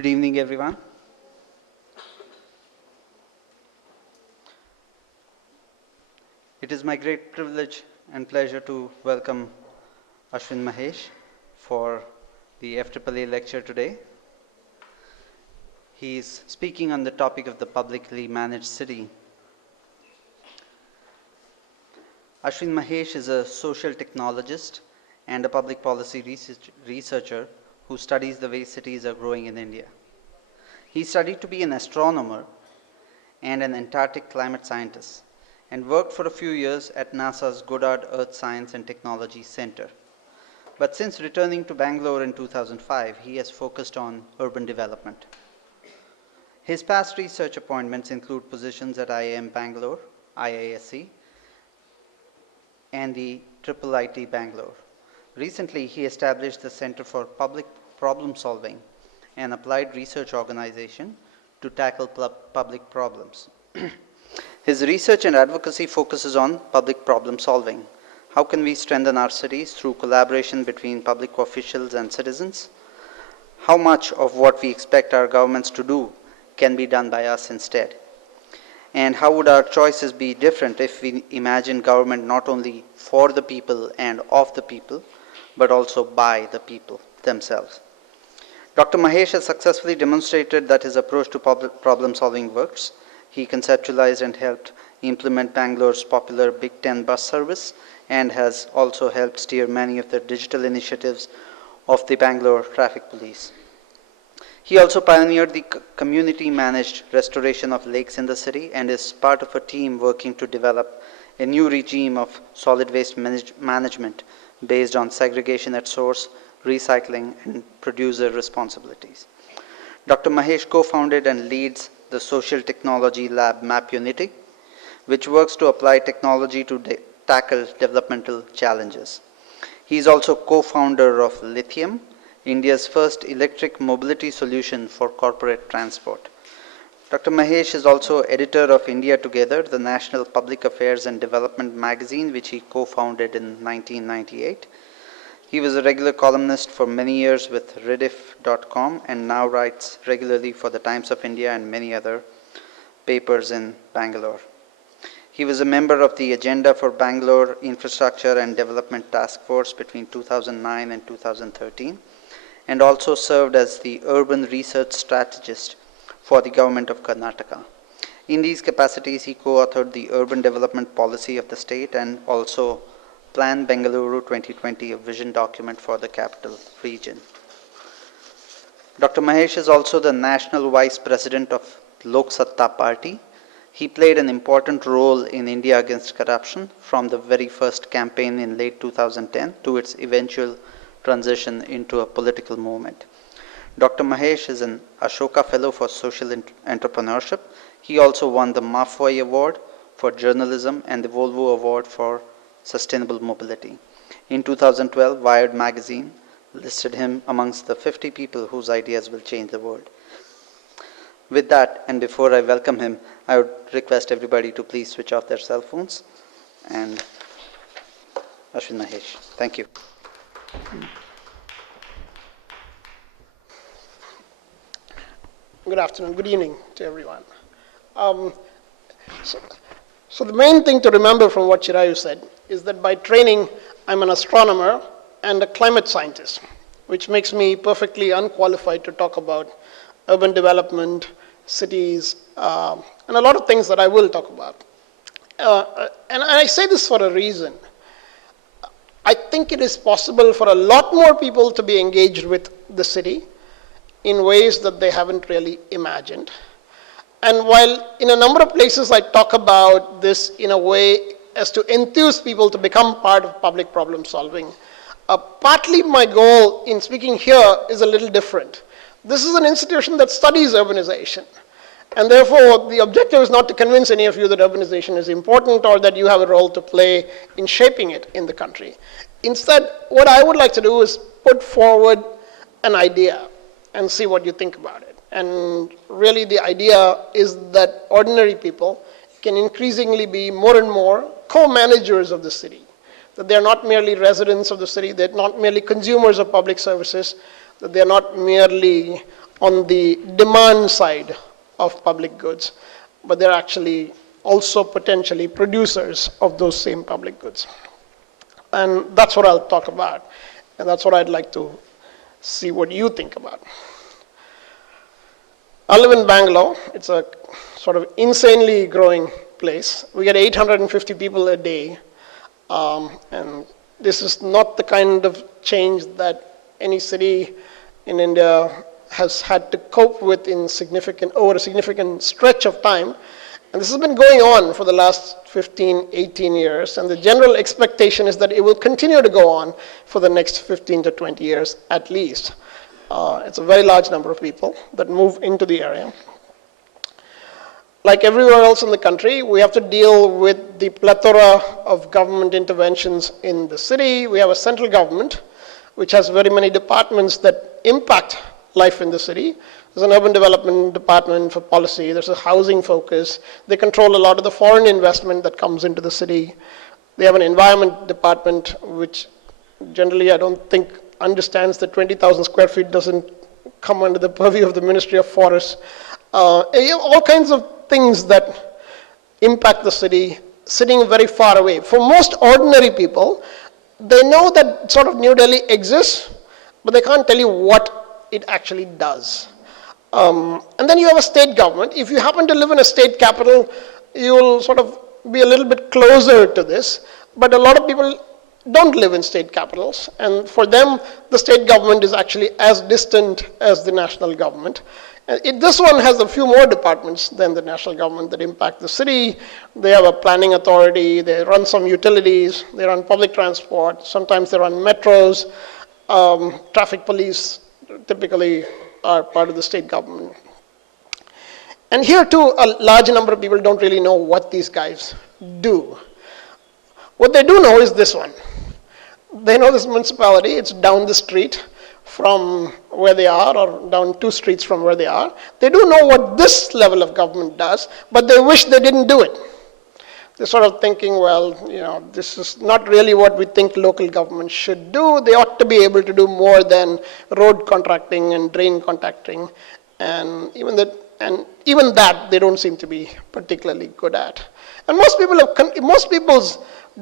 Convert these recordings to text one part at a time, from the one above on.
Good evening, everyone. It is my great privilege and pleasure to welcome Ashwin Mahesh for the FAAA lecture today. He is speaking on the topic of the publicly managed city. Ashwin Mahesh is a social technologist and a public policy researcher who studies the way cities are growing in India. He studied to be an astronomer and an Antarctic climate scientist, and worked for a few years at NASA's Goddard Earth Science and Technology Center. But since returning to Bangalore in 2005, he has focused on urban development. His past research appointments include positions at IIM Bangalore, IISc, and the IIIT Bangalore. Recently, he established the Center for Public Problem Solving, an applied research organization to tackle public problems. His research and advocacy focuses on public problem solving. How can we strengthen our cities through collaboration between public officials and citizens? How much of what we expect our governments to do can be done by us instead? And how would our choices be different if we imagine government not only for the people and of the people, but also by the people themselves? Dr. Mahesh has successfully demonstrated that his approach to public problem solving works. He conceptualized and helped implement Bangalore's popular Big Ten bus service and has also helped steer many of the digital initiatives of the Bangalore Traffic Police. He also pioneered the community-managed restoration of lakes in the city and is part of a team working to develop a new regime of solid waste management based on segregation at source, recycling, and producer responsibilities. Dr. Mahesh co-founded and leads the social technology lab MapUnity, which works to apply technology to tackle developmental challenges. He is also co-founder of Lithium, India's first electric mobility solution for corporate transport. Dr. Mahesh is also editor of India Together, the National Public Affairs and Development magazine, which he co-founded in 1998. He was a regular columnist for many years with Rediff.com and now writes regularly for the Times of India and many other papers in Bangalore. He was a member of the Agenda for Bangalore Infrastructure and Development Task Force between 2009 and 2013, and also served as the urban research strategist for the government of Karnataka. In these capacities, he co-authored the urban development policy of the state and also Plan Bengaluru 2020, a vision document for the capital region. Dr. Mahesh is also the National Vice President of Lok Satta Party. He played an important role in India Against Corruption from the very first campaign in late 2010 to its eventual transition into a political movement. Dr. Mahesh is an Ashoka Fellow for Social Entrepreneurship. He also won the Mafwai Award for Journalism and the Volvo Award for Sustainable Mobility. In 2012, Wired magazine listed him amongst the 50 people whose ideas will change the world. With that, and before I welcome him, I would request everybody to please switch off their cell phones. And Ashwin Mahesh, thank you. Good afternoon, good evening to everyone. So the main thing to remember from what Chirayu said is that by training, I'm an astronomer and a climate scientist, which makes me perfectly unqualified to talk about urban development, cities, and a lot of things that I will talk about. And I say this for a reason. I think it is possible for a lot more people to be engaged with the city in ways that they haven't really imagined. And while in a number of places I talk about this in a way as to enthuse people to become part of public problem solving, partly my goal in speaking here is a little different. This is an institution that studies urbanization. And therefore, the objective is not to convince any of you that urbanization is important or that you have a role to play in shaping it in the country. Instead, what I would like to do is put forward an idea and see what you think about it. And really the idea is that ordinary people can increasingly be more and more co-managers of the city. That they're not merely residents of the city, they're not merely consumers of public services, that they're not merely on the demand side of public goods, but they're actually also potentially producers of those same public goods. And that's what I'll talk about. And that's what I'd like to see what you think about. I live in Bangalore. It's a sort of insanely growing place. We get 850 people a day. And this is not the kind of change that any city in India has had to cope with over a significant stretch of time. And this has been going on for the last 15, 18 years. And the general expectation is that it will continue to go on for the next 15 to 20 years at least. It's a very large number of people that move into the area. Like everywhere else in the country, we have to deal with the plethora of government interventions in the city. We have a central government, which has very many departments that impact life in the city. There's an urban development department for policy. There's a housing focus. They control a lot of the foreign investment that comes into the city. They have an environment department, which generally I don't think understands that 20,000 square feet doesn't come under the purview of the Ministry of Forests. All kinds of things that impact the city, sitting very far away. For most ordinary people, they know that sort of New Delhi exists, but they can't tell you what it actually does. And then you have a state government. If you happen to live in a state capital, you will sort of be a little bit closer to this. But a lot of people don't live in state capitals. And for them, the state government is actually as distant as the national government. This one has a few more departments than the national government that impact the city. They have a planning authority. They run some utilities. They run public transport. Sometimes they run metros. Traffic police typically are part of the state government. And here too, a large number of people don't really know what these guys do. What they do know is this one. They know this municipality, it's down the street from where they are, or down 2 streets from where they are. They do know what this level of government does, but they wish they didn't do it. They're sort of thinking, well, this is not really what we think local government should do. They ought to be able to do more than road contracting and drain contracting. And even that they don't seem to be particularly good at. And most people's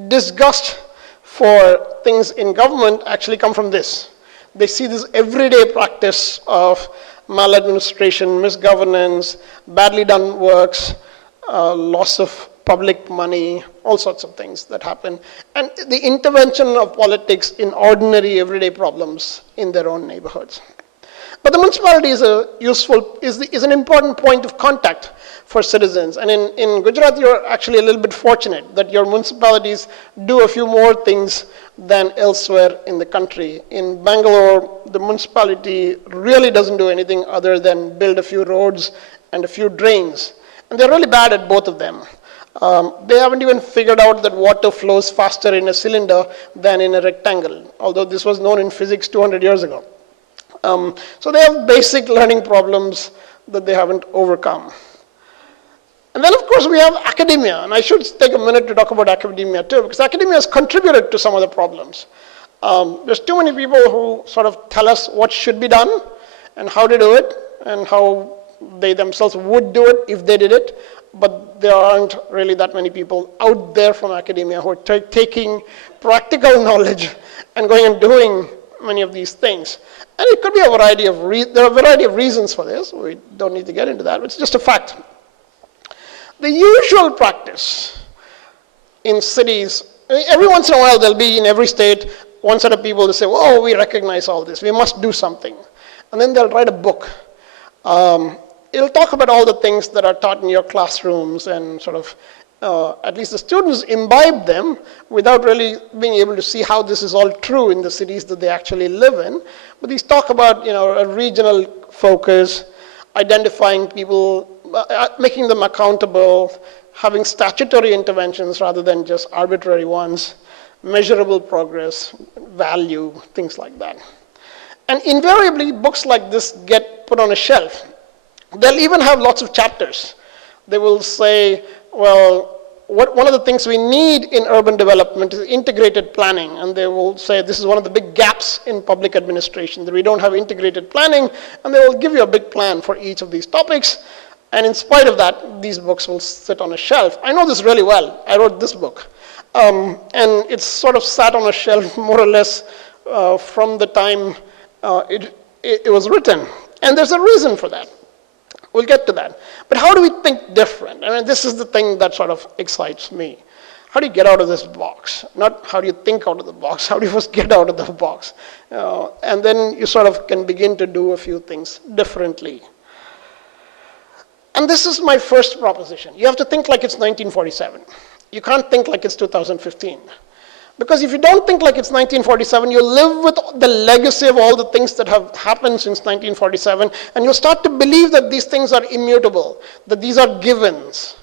disgust for things in government actually come from this. They see this everyday practice of maladministration, misgovernance, badly done works, loss of public money, all sorts of things that happen, and the intervention of politics in ordinary everyday problems in their own neighborhoods. But the municipality is an important point of contact for citizens. And in Gujarat, you're actually a little bit fortunate that your municipalities do a few more things than elsewhere in the country. In Bangalore, the municipality really doesn't do anything other than build a few roads and a few drains. And they're really bad at both of them. They haven't even figured out that water flows faster in a cylinder than in a rectangle, although this was known in physics 200 years ago. So they have basic learning problems that they haven't overcome. And then, of course, we have academia. And I should take a minute to talk about academia, too, because academia has contributed to some of the problems. There's too many people who sort of tell us what should be done and how to do it and how they themselves would do it if they did it. But there aren't really that many people out there from academia who are taking practical knowledge and going and doing many of these things. And it could be a variety of there are a variety of reasons for this. We don't need to get into that. It's just a fact. The usual practice in cities, every once in a while there'll be in every state one set of people that say, oh, we recognize all this. We must do something. And then they'll write a book. It'll talk about all the things that are taught in your classrooms and sort of at least the students imbibe them without really being able to see how this is all true in the cities that they actually live in. But these talk about a regional focus, identifying people, making them accountable, having statutory interventions rather than just arbitrary ones, measurable progress, value, things like that. And invariably, books like this get put on a shelf. They'll even have lots of chapters. They will say, well, one of the things we need in urban development is integrated planning, and they will say this is one of the big gaps in public administration, that we don't have integrated planning, and they will give you a big plan for each of these topics, and in spite of that, these books will sit on a shelf. I know this really well. I wrote this book, and it's sort of sat on a shelf more or less from the time it was written, and there's a reason for that. We'll get to that. But how do we think different? I mean, this is the thing that sort of excites me. How do you get out of this box? Not how do you think out of the box, how do you first get out of the box? And then you sort of can begin to do a few things differently. And this is my first proposition. You have to think like it's 1947. You can't think like it's 2015. Because if you don't think like it's 1947, you live with the legacy of all the things that have happened since 1947, and you'll start to believe that these things are immutable, that these are givens.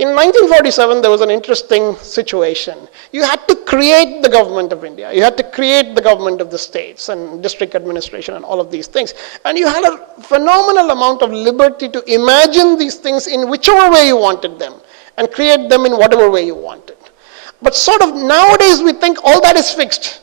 In 1947, there was an interesting situation. You had to create the government of India. You had to create the government of the states and district administration and all of these things. And you had a phenomenal amount of liberty to imagine these things in whichever way you wanted them and create them in whatever way you wanted. But sort of nowadays we think all that is fixed.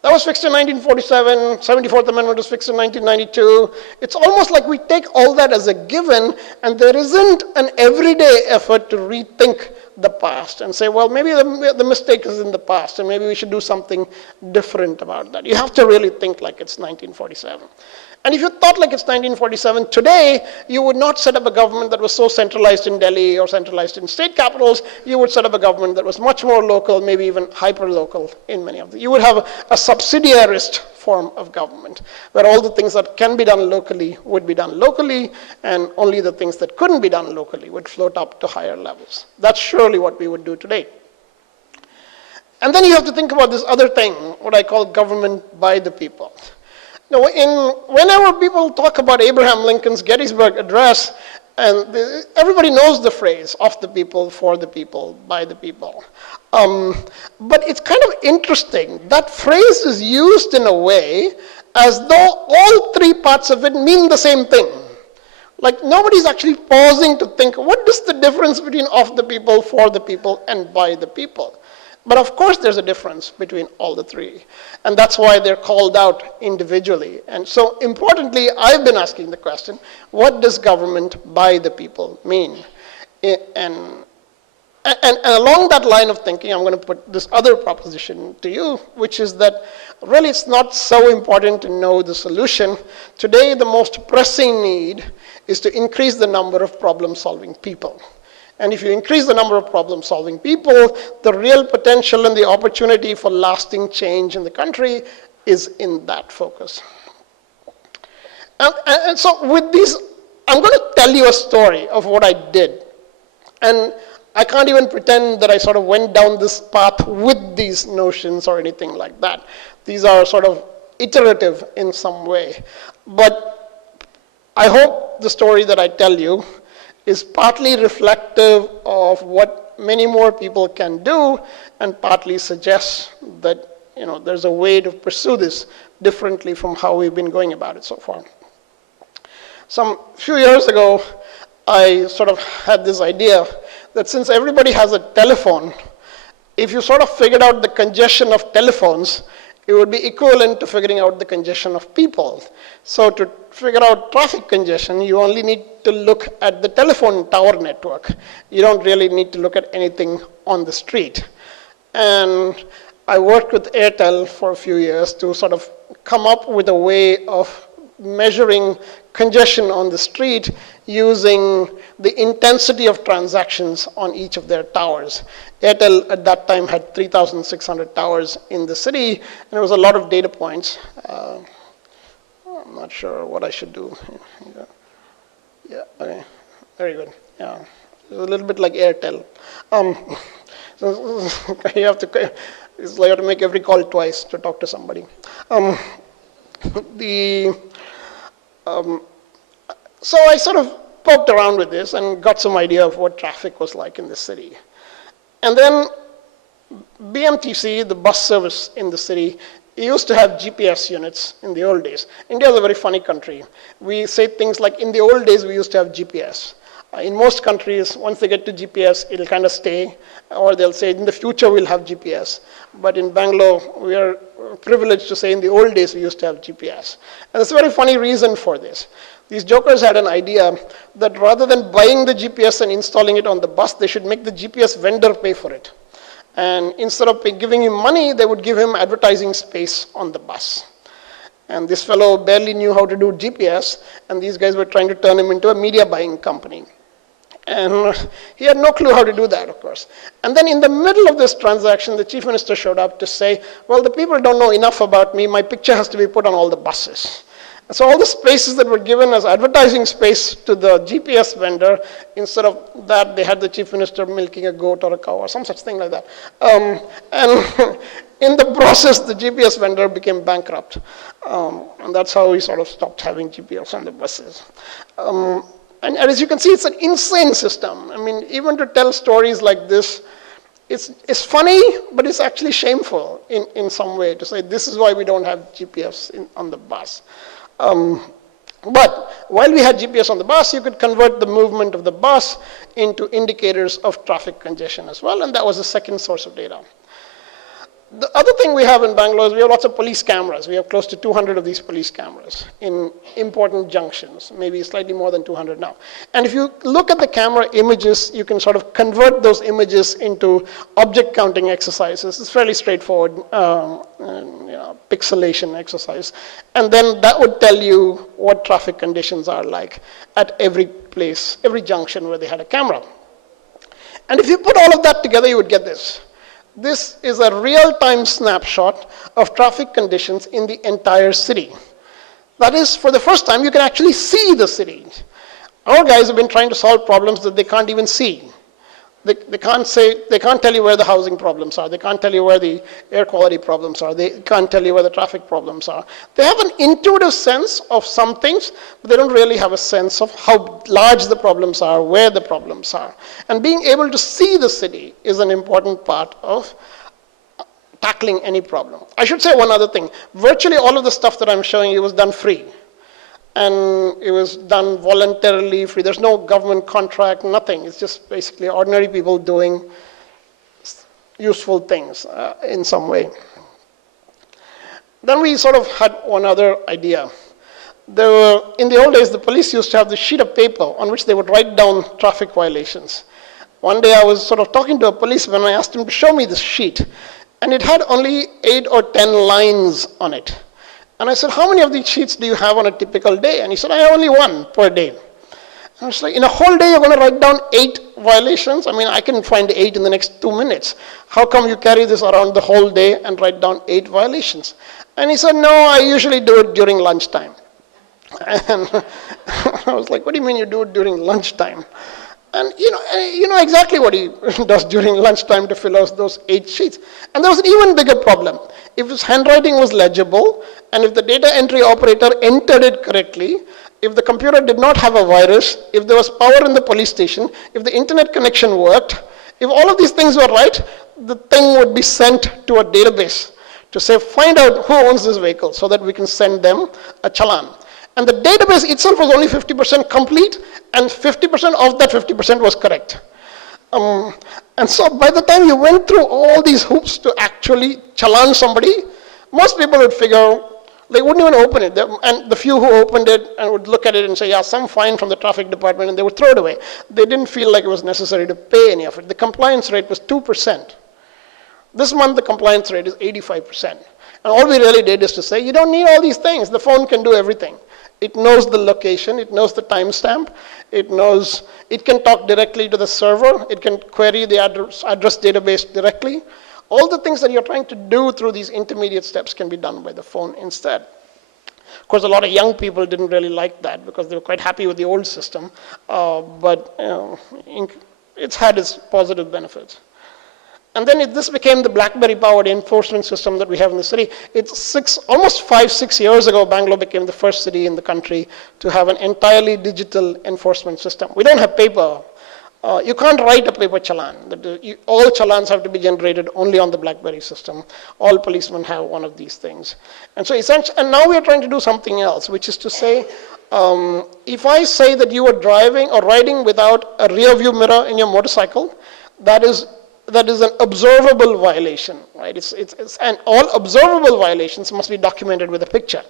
That was fixed in 1947, 74th Amendment was fixed in 1992. It's almost like we take all that as a given, and there isn't an everyday effort to rethink the past and say, well, maybe the mistake is in the past, and maybe we should do something different about that. You have to really think like it's 1947. And if you thought like it's 1947 today, you would not set up a government that was so centralized in Delhi or centralized in state capitals. You would set up a government that was much more local, maybe even hyper-local in many of them. You would have a subsidiarist form of government, where all the things that can be done locally would be done locally, and only the things that couldn't be done locally would float up to higher levels. That's surely what we would do today. And then you have to think about this other thing, what I call government by the people. Now, whenever people talk about Abraham Lincoln's Gettysburg Address, and everybody knows the phrase, of the people, for the people, by the people. But it's kind of interesting. That phrase is used in a way as though all three parts of it mean the same thing. Like nobody's actually pausing to think, what is the difference between of the people, for the people, and by the people? But of course there's a difference between all the three. And that's why they're called out individually. And so importantly, I've been asking the question, what does government by the people mean? And along that line of thinking, I'm going to put this other proposition to you, which is that really it's not so important to know the solution. Today, the most pressing need is to increase the number of problem-solving people. And if you increase the number of problem-solving people, the real potential and the opportunity for lasting change in the country is in that focus. And so with these, I'm going to tell you a story of what I did. And I can't even pretend that I sort of went down this path with these notions or anything like that. These are sort of iterative in some way. But I hope the story that I tell you is partly reflective of what many more people can do, and partly suggests that there's a way to pursue this differently from how we've been going about it so far. Some few years ago, I sort of had this idea that since everybody has a telephone, if you sort of figured out the congestion of telephones, it would be equivalent to figuring out the congestion of people. So to figure out traffic congestion, you only need to look at the telephone tower network. You don't really need to look at anything on the street. And I worked with Airtel for a few years to sort of come up with a way of measuring congestion on the street using the intensity of transactions on each of their towers. Airtel at that time had 3,600 towers in the city, and there was a lot of data points. I'm not sure what I should do. Yeah, okay, very good. Yeah, it's a little bit like Airtel. So you have to make every call twice to talk to somebody. So I sort of poked around with this and got some idea of what traffic was like in the city. And then BMTC, the bus service in the city, used to have GPS units in the old days. India is a very funny country. We say things like, in the old days we used to have GPS. In most countries, once they get to GPS, it'll kind of stay, or they'll say, in the future we'll have GPS. But in Bangalore, we are privileged to say in the old days we used to have GPS. And there's a very funny reason for this. These jokers had an idea that rather than buying the GPS and installing it on the bus, they should make the GPS vendor pay for it. And instead of giving him money, they would give him advertising space on the bus. And this fellow barely knew how to do GPS, and these guys were trying to turn him into a media buying company. And he had no clue how to do that, of course. And then in the middle of this transaction, the chief minister showed up to say, well, the people don't know enough about me. My picture has to be put on all the buses. And so all the spaces that were given as advertising space to the GPS vendor, instead of that, they had the chief minister milking a goat or a cow or some such thing like that. And in the process, the GPS vendor became bankrupt. And that's how we sort of stopped having GPS on the buses. And as you can see, it's an insane system. I mean, even to tell stories like this, it's funny, but it's actually shameful in some way to say this is why we don't have GPS on the bus. But while we had GPS on the bus, you could convert the movement of the bus into indicators of traffic congestion as well, and that was the second source of data. The other thing we have in Bangalore is we have lots of police cameras. We have close to 200 of these police cameras in important junctions, maybe slightly more than 200 now. And if you look at the camera images, you can sort of convert those images into object counting exercises. It's fairly straightforward pixelation exercise. And then that would tell you what traffic conditions are like at every place, every junction where they had a camera. And if you put all of that together, you would get this. This is a real-time snapshot of traffic conditions in the entire city. That is, for the first time, you can actually see the city. Our guys have been trying to solve problems that they can't even see. They can't tell you where the housing problems are. They can't tell you where the air quality problems are. They can't tell you where the traffic problems are. They have an intuitive sense of some things, but they don't really have a sense of how large the problems are, where the problems are. And being able to see the city is an important part of tackling any problem. I should say one other thing. Virtually all of the stuff that I'm showing you was done free. And it was done voluntarily free. There's no government contract, nothing. It's just basically ordinary people doing useful things in some way. Then we sort of had one other idea. In the old days, the police used to have this sheet of paper on which they would write down traffic violations. One day I was sort of talking to a policeman and I asked him to show me this sheet. And it had only 8 or 10 lines on it. And I said, how many of these sheets do you have on a typical day? And he said, I have only 1 per day. And I was like, in a whole day, you're going to write down 8 violations? I mean, I can find 8 in the next 2 minutes. How come you carry this around the whole day and write down 8 violations? And he said, no, I usually do it during lunchtime. And I was like, what do you mean you do it during lunchtime? And you know exactly what he does during lunchtime to fill out those 8 sheets. And there was an even bigger problem. If his handwriting was legible, and if the data entry operator entered it correctly, if the computer did not have a virus, if there was power in the police station, if the internet connection worked, if all of these things were right, the thing would be sent to a database to say, find out who owns this vehicle so that we can send them a challan. And the database itself was only 50% complete, and 50% of that 50% was correct. And so by the time you went through all these hoops to actually challan somebody, most people would figure, they wouldn't even open it. And the few who opened it and would look at it and say, yeah, some fine from the traffic department, and they would throw it away. They didn't feel like it was necessary to pay any of it. The compliance rate was 2%. This month, the compliance rate is 85%. And all we really did is to say, you don't need all these things. The phone can do everything. It knows the location, it knows the timestamp, it can talk directly to the server, it can query the address database directly. All the things that you're trying to do through these intermediate steps can be done by the phone instead. Of course, a lot of young people didn't really like that because they were quite happy with the old system, but it's had its positive benefits. And then this became the BlackBerry-powered enforcement system that we have in the city. It's almost 5-6 years ago, Bangalore became the first city in the country to have an entirely digital enforcement system. We don't have paper. You can't write a paper challan. All challans have to be generated only on the BlackBerry system. All policemen have one of these things. And so essentially, and now we are trying to do something else, which is to say, if I say that you are driving or riding without a rear view mirror in your motorcycle, that is an observable violation, right? And all observable violations must be documented with a picture.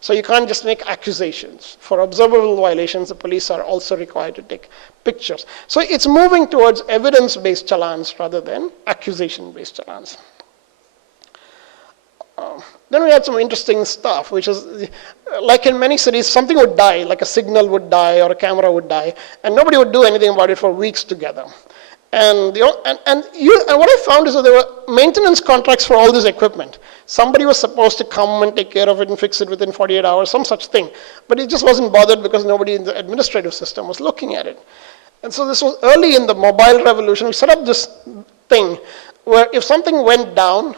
So you can't just make accusations. For observable violations, the police are also required to take pictures. So it's moving towards evidence-based challans rather than accusation-based challans. Then we had some interesting stuff, which is, like in many cities, something would die, like a signal would die or a camera would die, and nobody would do anything about it for weeks together. And what I found is that there were maintenance contracts for all this equipment. Somebody was supposed to come and take care of it and fix it within 48 hours, some such thing. But it just wasn't bothered because nobody in the administrative system was looking at it. And so this was early in the mobile revolution. We set up this thing where if something went down,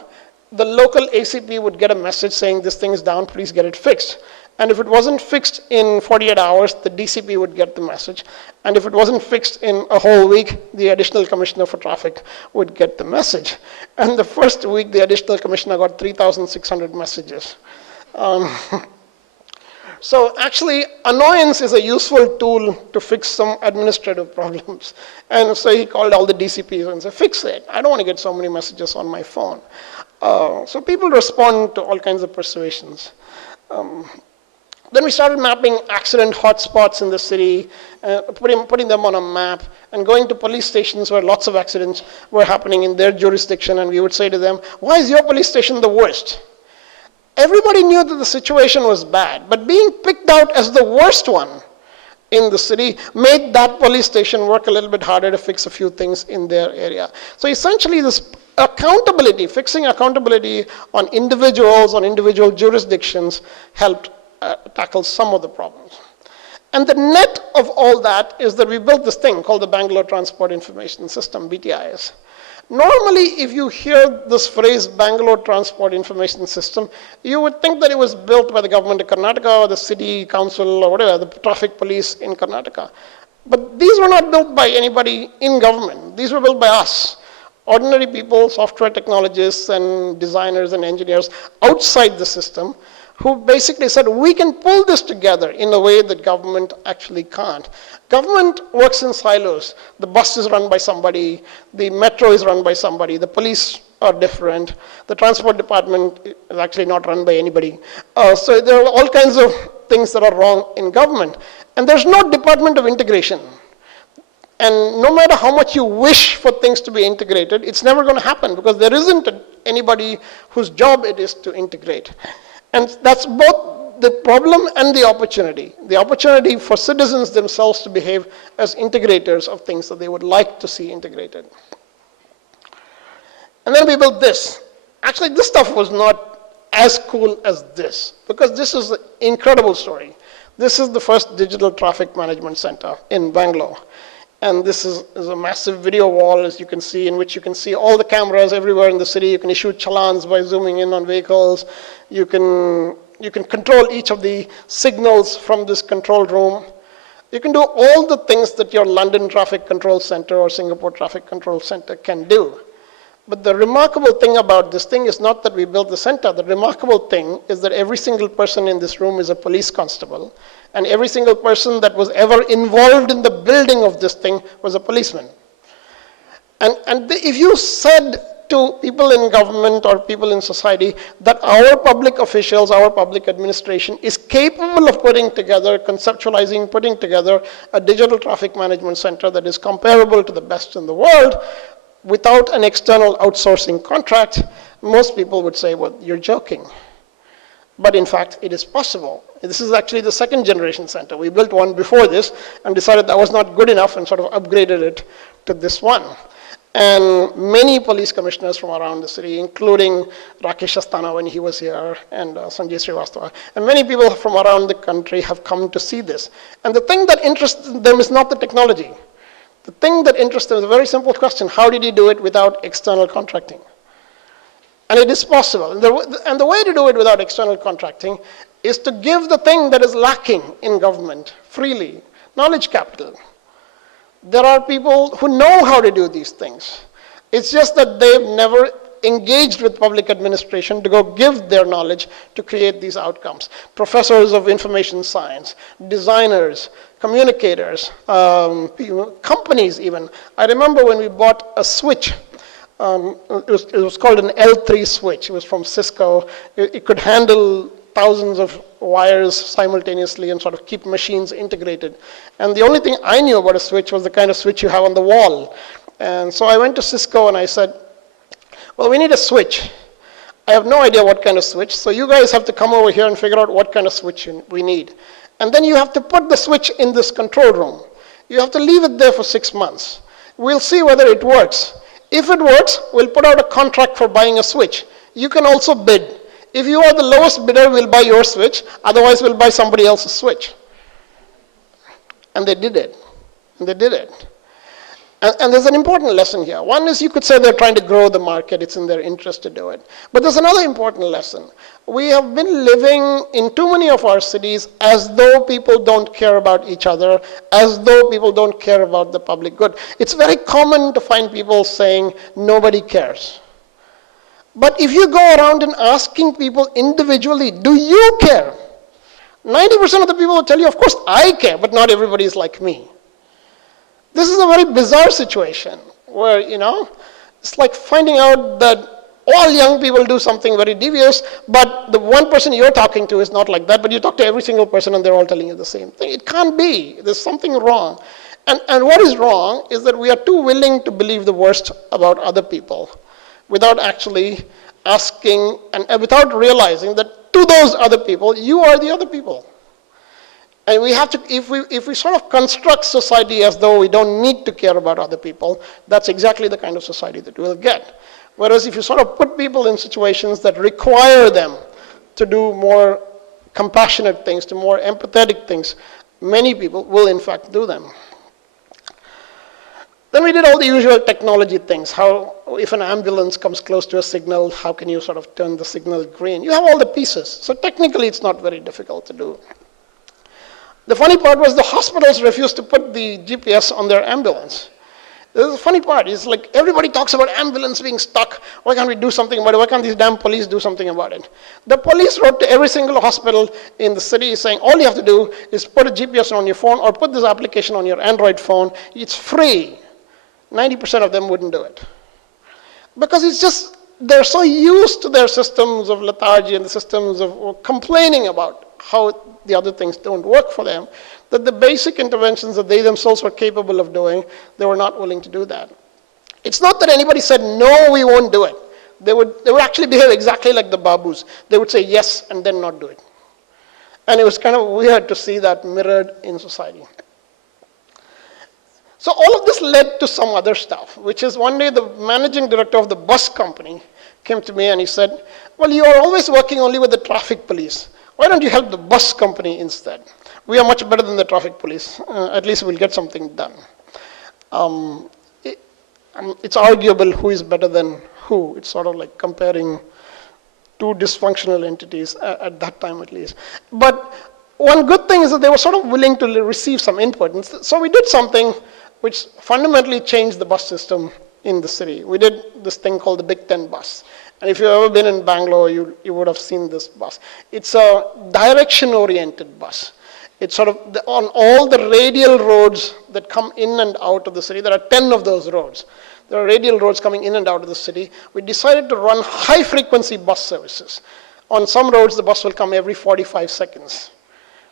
the local ACP would get a message saying this thing is down, please get it fixed. And if it wasn't fixed in 48 hours, the DCP would get the message. And if it wasn't fixed in a whole week, the additional commissioner for traffic would get the message. And the first week, the additional commissioner got 3,600 messages. So actually, Annoyance is a useful tool to fix some administrative problems. And so he called all the DCPs and said, fix it. I don't want to get so many messages on my phone. So people respond to all kinds of persuasions. Then we started mapping accident hotspots in the city, putting them on a map, and going to police stations where lots of accidents were happening in their jurisdiction, and we would say to them, why is your police station the worst? Everybody knew that the situation was bad, but being picked out as the worst one in the city made that police station work a little bit harder to fix a few things in their area. So essentially this accountability, fixing accountability on individuals, on individual jurisdictions helped tackle some of the problems. And the net of all that is that we built this thing called the Bangalore Transport Information System, BTIS. Normally, if you hear this phrase, Bangalore Transport Information System, you would think that it was built by the government of Karnataka or the city council or whatever, the traffic police in Karnataka. But these were not built by anybody in government. These were built by us, ordinary people, software technologists and designers and engineers outside the system, who basically said, we can pull this together in a way that government actually can't. Government works in silos. The bus is run by somebody, the metro is run by somebody, the police are different, the transport department is actually not run by anybody. So there are all kinds of things that are wrong in government. And there's no department of integration. And no matter how much you wish for things to be integrated, it's never going to happen because there isn't anybody whose job it is to integrate. And that's both the problem and the opportunity. The opportunity for citizens themselves to behave as integrators of things that they would like to see integrated. And then we built this. Actually, this stuff was not as cool as this, because this is an incredible story. This is the first digital traffic management center in Bangalore. And this is a massive video wall, as you can see, in which you can see all the cameras everywhere in the city. You can issue challans by zooming in on vehicles. You can control each of the signals from this control room. You can do all the things that your London Traffic Control Center or Singapore Traffic Control Center can do. But the remarkable thing about this thing is not that we built the center. The remarkable thing is that every single person in this room is a police constable, and every single person that was ever involved in the building of this thing was a policeman. If you said to people in government or people in society that our public officials, our public administration is capable of putting together, conceptualizing, putting together a digital traffic management center that is comparable to the best in the world, without an external outsourcing contract, most people would say, well, you're joking. But in fact, it is possible. This is actually the second generation center. We built one before this and decided that was not good enough and sort of upgraded it to this one. And many police commissioners from around the city, including Rakesh Asthana when he was here, and Sanjay Srivastava, and many people from around the country have come to see this. And the thing that interests them is not the technology. The thing that interests them is a very simple question. How did you do it without external contracting? And it is possible. And the way to do it without external contracting is to give the thing that is lacking in government freely, knowledge capital. There are people who know how to do these things. It's just that they've never engaged with public administration to go give their knowledge to create these outcomes. Professors of information science, designers, communicators, companies even. I remember when we bought a switch. It was called an L3 switch. It was from Cisco. It could handle thousands of wires simultaneously and sort of keep machines integrated. And the only thing I knew about a switch was the kind of switch you have on the wall. And so I went to Cisco and I said, well, we need a switch. I have no idea what kind of switch, so you guys have to come over here and figure out what kind of switch we need. And then you have to put the switch in this control room. You have to leave it there for 6 months. We'll see whether it works. If it works, we'll put out a contract for buying a switch. You can also bid. If you are the lowest bidder, we'll buy your switch. Otherwise, we'll buy somebody else's switch. And they did it. And they did it. And there's an important lesson here. One is you could say they're trying to grow the market. It's in their interest to do it. But there's another important lesson. We have been living in too many of our cities as though people don't care about each other, as though people don't care about the public good. It's very common to find people saying, nobody cares. But if you go around and asking people individually, do you care? 90% of the people will tell you, of course I care, but not everybody is like me. This is a very bizarre situation where, it's like finding out that all young people do something very devious, but the one person you're talking to is not like that, but you talk to every single person and they're all telling you the same thing. It can't be. There's something wrong. And what is wrong is that we are too willing to believe the worst about other people without actually asking and without realizing that to those other people, you are the other people. And we have to, if we sort of construct society as though we don't need to care about other people, that's exactly the kind of society that we'll get. Whereas if you sort of put people in situations that require them to do more compassionate things, to more empathetic things, many people will in fact do them. Then we did all the usual technology things. How, if an ambulance comes close to a signal, how can you sort of turn the signal green? You have all the pieces. So technically it's not very difficult to do. The funny part was the hospitals refused to put the GPS on their ambulance. This is the funny part. It's like everybody talks about ambulance being stuck. Why can't we do something about it? Why can't these damn police do something about it? The police wrote to every single hospital in the city saying, all you have to do is put a GPS on your phone or put this application on your Android phone. It's free. 90% of them wouldn't do it. Because it's just, they're so used to their systems of lethargy and the systems of complaining about how the other things don't work for them, that the basic interventions that they themselves were capable of doing, they were not willing to do that. It's not that anybody said, no, we won't do it. They would actually behave exactly like the babus. They would say yes and then not do it. And it was kind of weird to see that mirrored in society. So all of this led to some other stuff, which is one day the managing director of the bus company came to me and he said, well, you are always working only with the traffic police. Why don't you help the bus company instead? We are much better than the traffic police. At least we'll get something done. It's arguable who is better than who. It's sort of like comparing two dysfunctional entities at that time at least. But one good thing is that they were sort of willing to receive some input. And so we did something which fundamentally changed the bus system in the city. We did this thing called the Big Ten bus. And if you've ever been in Bangalore, you would have seen this bus. It's a direction-oriented bus. It's sort of on all the radial roads that come in and out of the city. There are 10 of those roads. There are radial roads coming in and out of the city. We decided to run high-frequency bus services. On some roads, the bus will come every 45 seconds.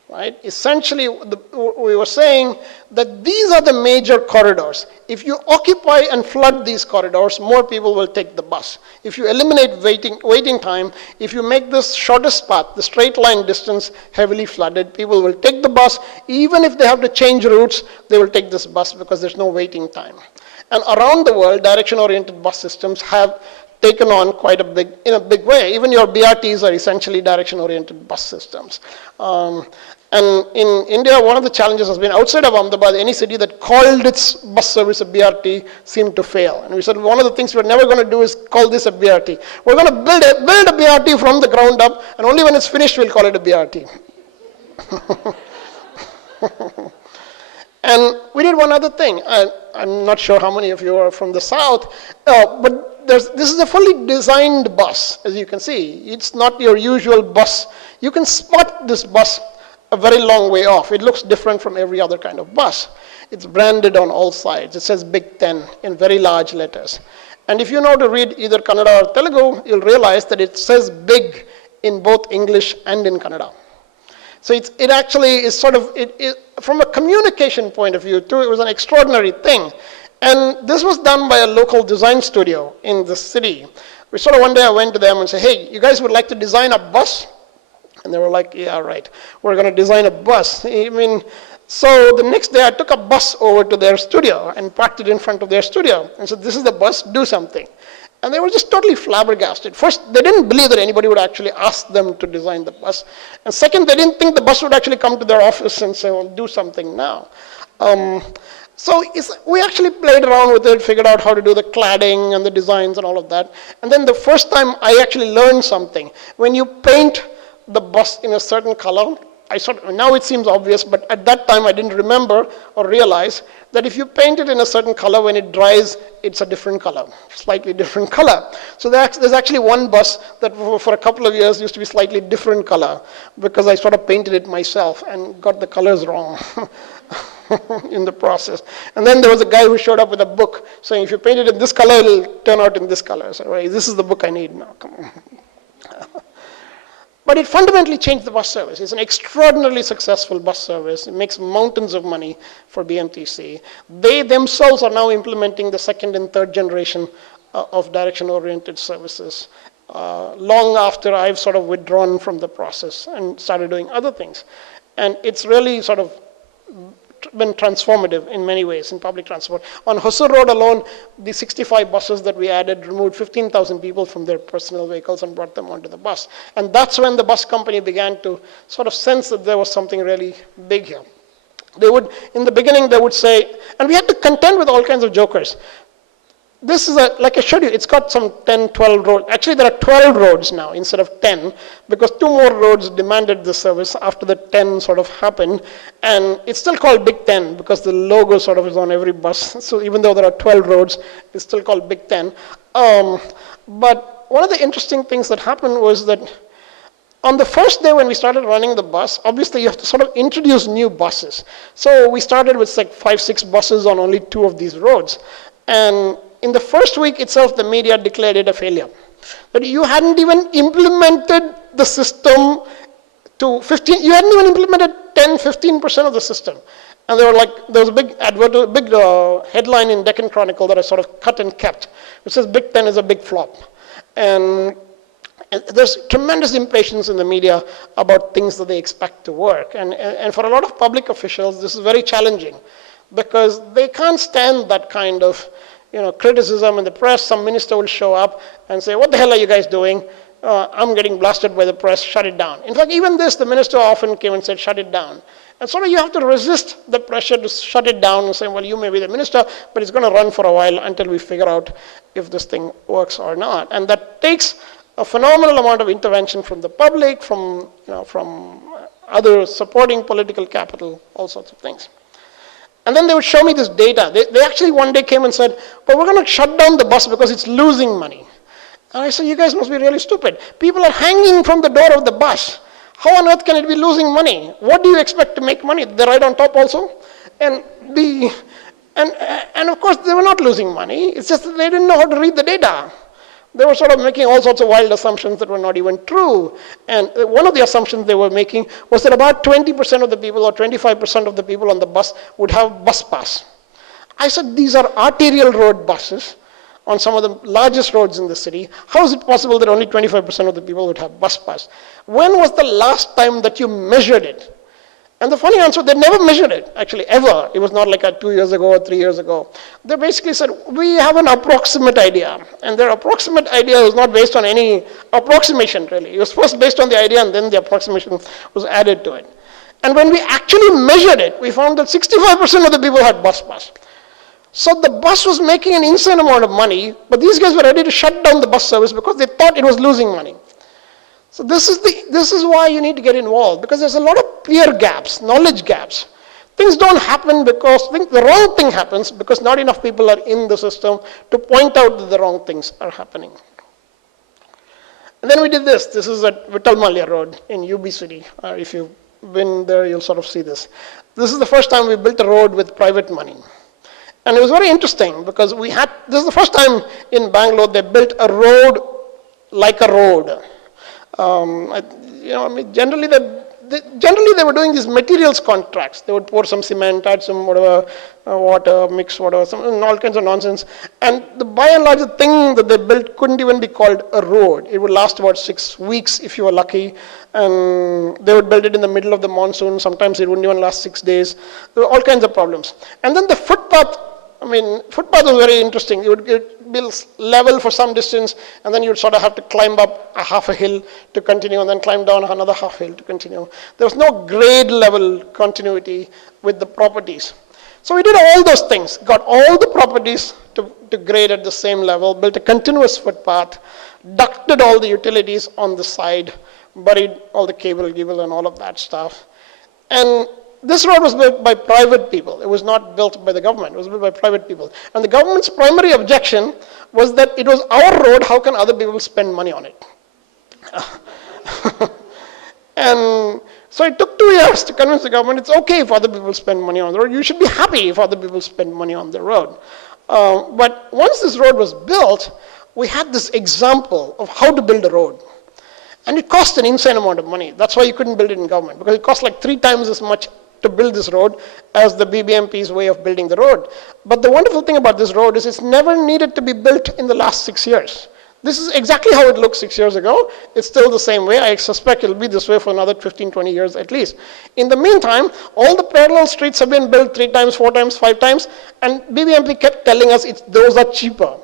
Right? Essentially, we were saying that these are the major corridors. If you occupy and flood these corridors, more people will take the bus. If you eliminate waiting time, if you make this shortest path, the straight line distance, heavily flooded, people will take the bus. Even if they have to change routes, they will take this bus because there's no waiting time. And around the world, direction-oriented bus systems have taken on quite in a big way. Even your BRTs are essentially direction-oriented bus systems. And in India, one of the challenges has been outside of Ahmedabad, any city that called its bus service a BRT seemed to fail. And we said one of the things we're never going to do is call this a BRT. We're going to build a BRT from the ground up, and only when it's finished we'll call it a BRT. And we did one other thing. I'm not sure how many of you are from the South, but this is a fully designed bus, as you can see. It's not your usual bus. You can spot this bus a very long way off. It looks different from every other kind of bus. It's branded on all sides. It says Big Ten in very large letters. And if you know to read either Kannada or Telugu, you'll realize that it says big in both English and in Kannada. So it actually is sort of, from a communication point of view too, it was an extraordinary thing. And this was done by a local design studio in the city. We sort of one day I went to them and said, hey, you guys would like to design a bus? And they were like, yeah, right. We're going to design a bus. I mean, so the next day I took a bus over to their studio and parked it in front of their studio and said, this is the bus, do something. And they were just totally flabbergasted. First, they didn't believe that anybody would actually ask them to design the bus. And second, they didn't think the bus would actually come to their office and say, well, do something now. So we actually played around with it, figured out how to do the cladding and the designs and all of that. And then the first time I actually learned something. When you paint the bus in a certain color, now it seems obvious, but at that time I didn't remember or realize that if you paint it in a certain color, when it dries, it's a different color, slightly different color. So there's actually one bus that for a couple of years used to be slightly different color because I sort of painted it myself and got the colors wrong in the process. And then there was a guy who showed up with a book saying, if you paint it in this color, it'll turn out in this color. So right, this is the book I need now, come on. But it fundamentally changed the bus service. It's an extraordinarily successful bus service. It makes mountains of money for BMTC. They themselves are now implementing the second and third generation of direction-oriented services, long after I've sort of withdrawn from the process and started doing other things. And it's really sort of been transformative in many ways in public transport. On Hosur Road alone, the 65 buses that we added removed 15,000 people from their personal vehicles and brought them onto the bus. And that's when the bus company began to sort of sense that there was something really big here. They would, in the beginning, they would say, and we had to contend with all kinds of jokers. This is like I showed you, it's got some 10, 12 roads. Actually, there are 12 roads now instead of 10 because 2 more roads demanded the service after the 10 sort of happened. And it's still called Big Ten because the logo sort of is on every bus. So even though there are 12 roads, it's still called Big Ten. But one of the interesting things that happened was that on the first day when we started running the bus, obviously you have to sort of introduce new buses. So we started with like 5, 6 buses on only 2 of these roads. And in the first week itself, the media declared it a failure. But you hadn't even implemented the system to 15, you hadn't even implemented 10, 15% of the system. And they were like, there was a big headline in Deccan Chronicle that I sort of cut and kept, which says Big Ten is a big flop. And there's tremendous impatience in the media about things that they expect to work. And for a lot of public officials, this is very challenging because they can't stand that kind of criticism in the press. Some minister will show up and say, what the hell are you guys doing? I'm getting blasted by the press, shut it down. In fact, even this, the minister often came and said, shut it down. And sort of you have to resist the pressure to shut it down and say, well, you may be the minister, but it's going to run for a while until we figure out if this thing works or not. And that takes a phenomenal amount of intervention from the public, from other supporting political capital, all sorts of things. And then they would show me this data. They actually one day came and said, well, we're going to shut down the bus because it's losing money. And I said, you guys must be really stupid. People are hanging from the door of the bus. How on earth can it be losing money? What do you expect to make money? They ride on top also? And of course, they were not losing money. It's just that they didn't know how to read the data. They were sort of making all sorts of wild assumptions that were not even true. And one of the assumptions they were making was that about 20% of the people or 25% of the people on the bus would have bus pass. I said, these are arterial road buses on some of the largest roads in the city. How is it possible that only 25% of the people would have bus pass? When was the last time that you measured it? And the funny answer, they never measured it, actually, ever. It was not like 2 years ago or 3 years ago. They basically said, we have an approximate idea. And their approximate idea was not based on any approximation, really. It was first based on the idea, and then the approximation was added to it. And when we actually measured it, we found that 65% of the people had bus pass. So the bus was making an insane amount of money, but these guys were ready to shut down the bus service because they thought it was losing money. So this is why you need to get involved, because there's a lot of peer gaps, knowledge gaps. things don't happen because the wrong thing happens because not enough people are in the system to point out that the wrong things are happening. And then we did this. This is at Vittal Malya Road in UB City. If you've been there, you'll sort of see this. This is the first time we built a road with private money. And it was very interesting because this is the first time in Bangalore they built a road like a road. Generally they were doing these materials contracts. They would pour some cement, add some whatever, water, mix whatever, all kinds of nonsense. And by and large, the thing that they built couldn't even be called a road. It would last about 6 weeks if you were lucky. And they would build it in the middle of the monsoon. Sometimes it wouldn't even last 6 days. There were all kinds of problems. And then the footpath, footpath was very interesting. You would build level for some distance, and then you'd sort of have to climb up a half a hill to continue, and then climb down another half hill to continue. There was no grade level continuity with the properties. So we did all those things, got all the properties to grade at the same level, built a continuous footpath, ducted all the utilities on the side, buried all the cable and all of that stuff. And this road was built by private people. It was not built by the government. It was built by private people. And the government's primary objection was that it was our road, how can other people spend money on it? And so it took 2 years to convince the government it's okay if other people spend money on the road. You should be happy if other people spend money on the road. But once this road was built, we had this example of how to build a road. And it cost an insane amount of money. That's why you couldn't build it in government, because it cost like 3 times as much to build this road as the BBMP's way of building the road. But the wonderful thing about this road is it's never needed to be built in the last 6 years. This is exactly how it looked 6 years ago. It's still the same way. I suspect it'll be this way for another 15, 20 years at least. In the meantime, all the parallel streets have been built 3 times, 4 times, 5 times, and BBMP kept telling us those are cheaper.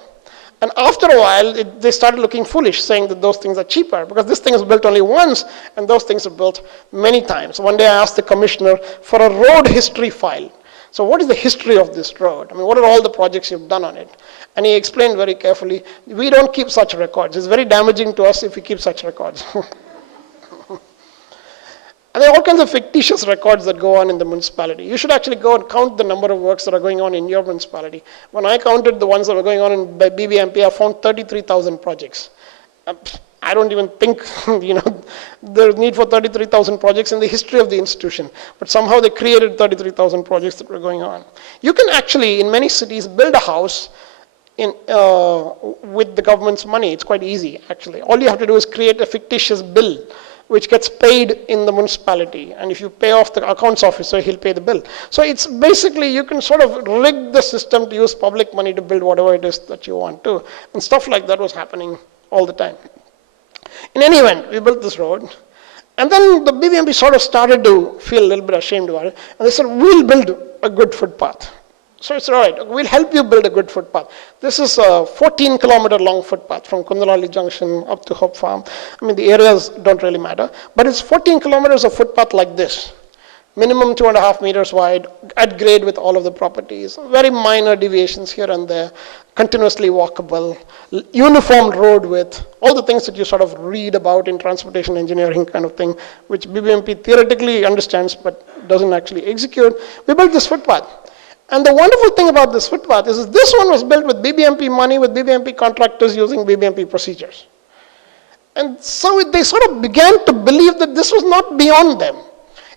And after a while, they started looking foolish, saying that those things are cheaper, because this thing is built only once, and those things are built many times. One day I asked the commissioner for a road history file. So what is the history of this road? What are all the projects you've done on it? And he explained very carefully, we don't keep such records. It's very damaging to us if we keep such records. And there are all kinds of fictitious records that go on in the municipality. You should actually go and count the number of works that are going on in your municipality. When I counted the ones that were going on by BBMP, I found 33,000 projects. I don't even think, there's need for 33,000 projects in the history of the institution. But somehow they created 33,000 projects that were going on. You can actually, in many cities, build a house with the government's money. It's quite easy, actually. All you have to do is create a fictitious bill, which gets paid in the municipality. And if you pay off the accounts officer, he'll pay the bill. So it's basically, you can sort of rig the system to use public money to build whatever it is that you want to. And stuff like that was happening all the time. In any event, we built this road. And then the BBMP sort of started to feel a little bit ashamed about it. And they said, we'll build a good footpath. So it's all right, we'll help you build a good footpath. This is a 14-kilometer long footpath from Kundalali Junction up to Hope Farm. The areas don't really matter, but it's 14 kilometers of footpath like this. Minimum 2.5 meters wide, at grade with all of the properties. Very minor deviations here and there, continuously walkable, uniform road width, all the things that you sort of read about in transportation engineering kind of thing, which BBMP theoretically understands but doesn't actually execute. We built this footpath. And the wonderful thing about this footpath is this one was built with BBMP money, with BBMP contractors using BBMP procedures. And so they sort of began to believe that this was not beyond them.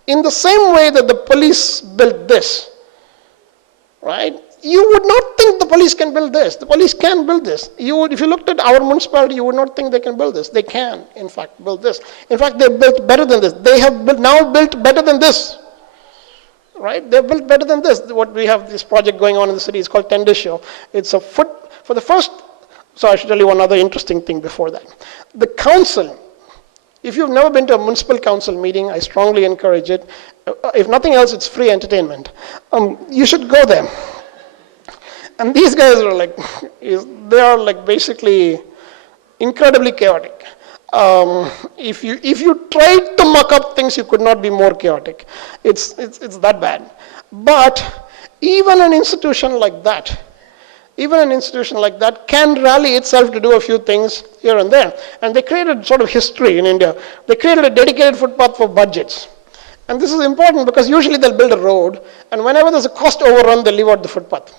In the same way that the police built this, right? You would not think the police can build this. The police can build this. If you looked at our municipality, you would not think they can build this. They can, in fact, build this. In fact, they built better than this. They have now built better than this. Right? They've built better than this. What we have, this project going on in the city is called Tender Show. It's a for the first, so I should tell you one other interesting thing before that. The council, if you've never been to a municipal council meeting, I strongly encourage it. If nothing else, it's free entertainment. You should go there. And these guys are they are basically incredibly chaotic. If you tried to muck up things, you could not be more chaotic. It's that bad. But even an institution like that can rally itself to do a few things here and there. And they created sort of history in India. They created a dedicated footpath for budgets. And this is important because usually they'll build a road, and whenever there's a cost overrun, they leave out the footpath.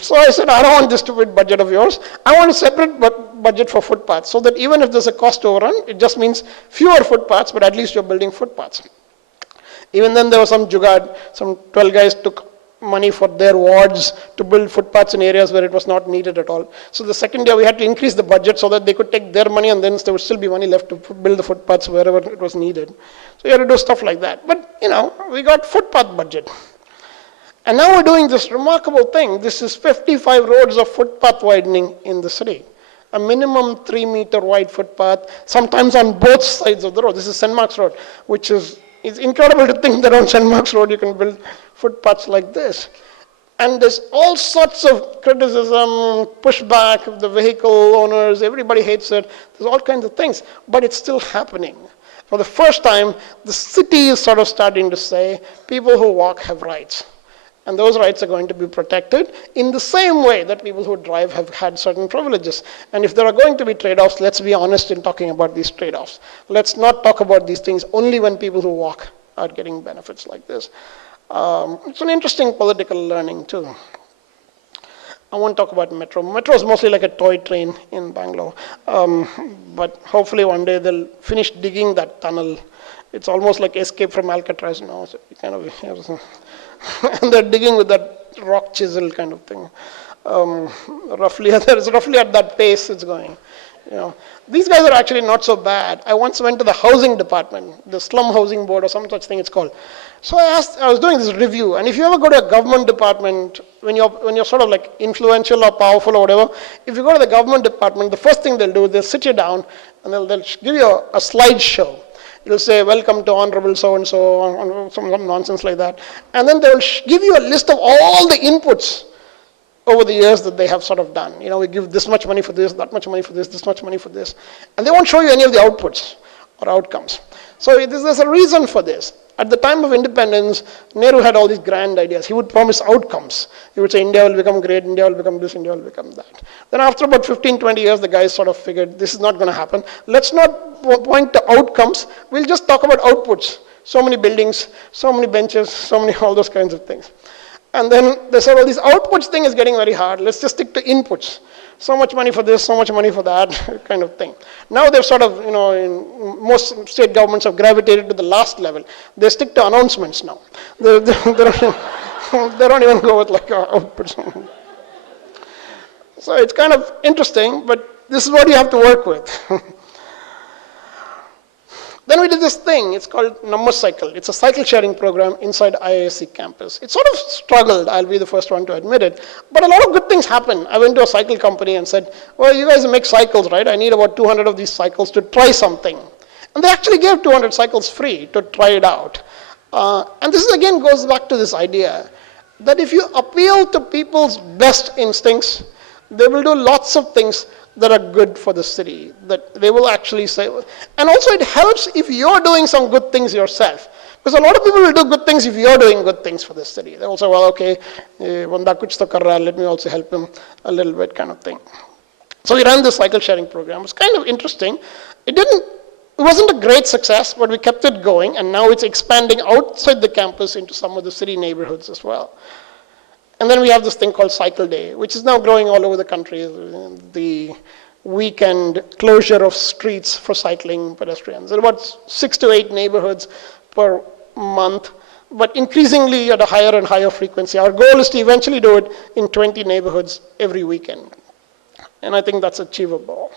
So I said, I don't want this stupid budget of yours. I want a separate budget for footpaths, so that even if there's a cost overrun, it just means fewer footpaths, but at least you're building footpaths. Even then, there was some jugad. Some 12 guys took money for their wards to build footpaths in areas where it was not needed at all. So the second year, we had to increase the budget so that they could take their money, and then there would still be money left to build the footpaths wherever it was needed. So you had to do stuff like that. But, we got footpath budget. And now we're doing this remarkable thing. This is 55 roads of footpath widening in the city. A minimum 3-meter wide footpath, sometimes on both sides of the road. This is St. Mark's Road, which is, it's incredible to think that on St. Mark's Road you can build footpaths like this. And there's all sorts of criticism, pushback of the vehicle owners, everybody hates it. There's all kinds of things, but it's still happening. For the first time, the city is sort of starting to say, people who walk have rights. And those rights are going to be protected in the same way that people who drive have had certain privileges. And if there are going to be trade-offs, let's be honest in talking about these trade-offs. Let's not talk about these things only when people who walk are getting benefits like this. It's an interesting political learning too. I won't talk about metro. Metro is mostly like a toy train in Bangalore. But hopefully one day they'll finish digging that tunnel. It's almost like Escape from Alcatraz now. So you kind of, and they're digging with that rock chisel kind of thing. Roughly at that pace it's going. These guys are actually not so bad. I once went to the housing department, the slum housing board or some such thing it's called. So I was doing this review, and if you ever go to a government department, when you're sort of like influential or powerful or whatever, if you go to the government department, the first thing they'll do is they'll sit you down and they'll give you a slideshow. It'll say, welcome to Honorable so-and-so, or some nonsense like that. And then they'll give you a list of all the inputs over the years that they have sort of done. We give this much money for this, that much money for this much money for this. And they won't show you any of the outputs or outcomes. So there's a reason for this. At the time of independence, Nehru had all these grand ideas. He would promise outcomes. He would say, India will become great, India will become this, India will become that. Then after about 15, 20 years, the guys sort of figured, this is not going to happen. Let's not point to outcomes. We'll just talk about outputs. So many buildings, so many benches, all those kinds of things. And then they said, well, this outputs thing is getting very hard. Let's just stick to inputs. So much money for this, so much money for that, kind of thing. Now they've sort of, most state governments have gravitated to the last level. They stick to announcements now. They don't even go with like outputs. So it's kind of interesting, but this is what you have to work with. Then we did this thing, it's called Number Cycle. It's a cycle sharing program inside IISc campus. It sort of struggled, I'll be the first one to admit it, but a lot of good things happened. I went to a cycle company and said, well, you guys make cycles, right? I need about 200 of these cycles to try something. And they actually gave 200 cycles free to try it out. And this again goes back to this idea that if you appeal to people's best instincts, they will do lots of things that are good for the city, that they will actually say. And also it helps if you're doing some good things yourself. Because a lot of people will do good things if you're doing good things for the city. They will say, well, okay, banda kuch to kar raha hai, let me also help him a little bit kind of thing. So we ran this cycle sharing program. It was kind of interesting. It wasn't a great success, but we kept it going, and now it's expanding outside the campus into some of the city neighborhoods as well. And then we have this thing called Cycle Day, which is now growing all over the country. The weekend closure of streets for cycling pedestrians. There are about 6 to 8 neighborhoods per month, but increasingly at a higher and higher frequency. Our goal is to eventually do it in 20 neighborhoods every weekend. And I think that's achievable.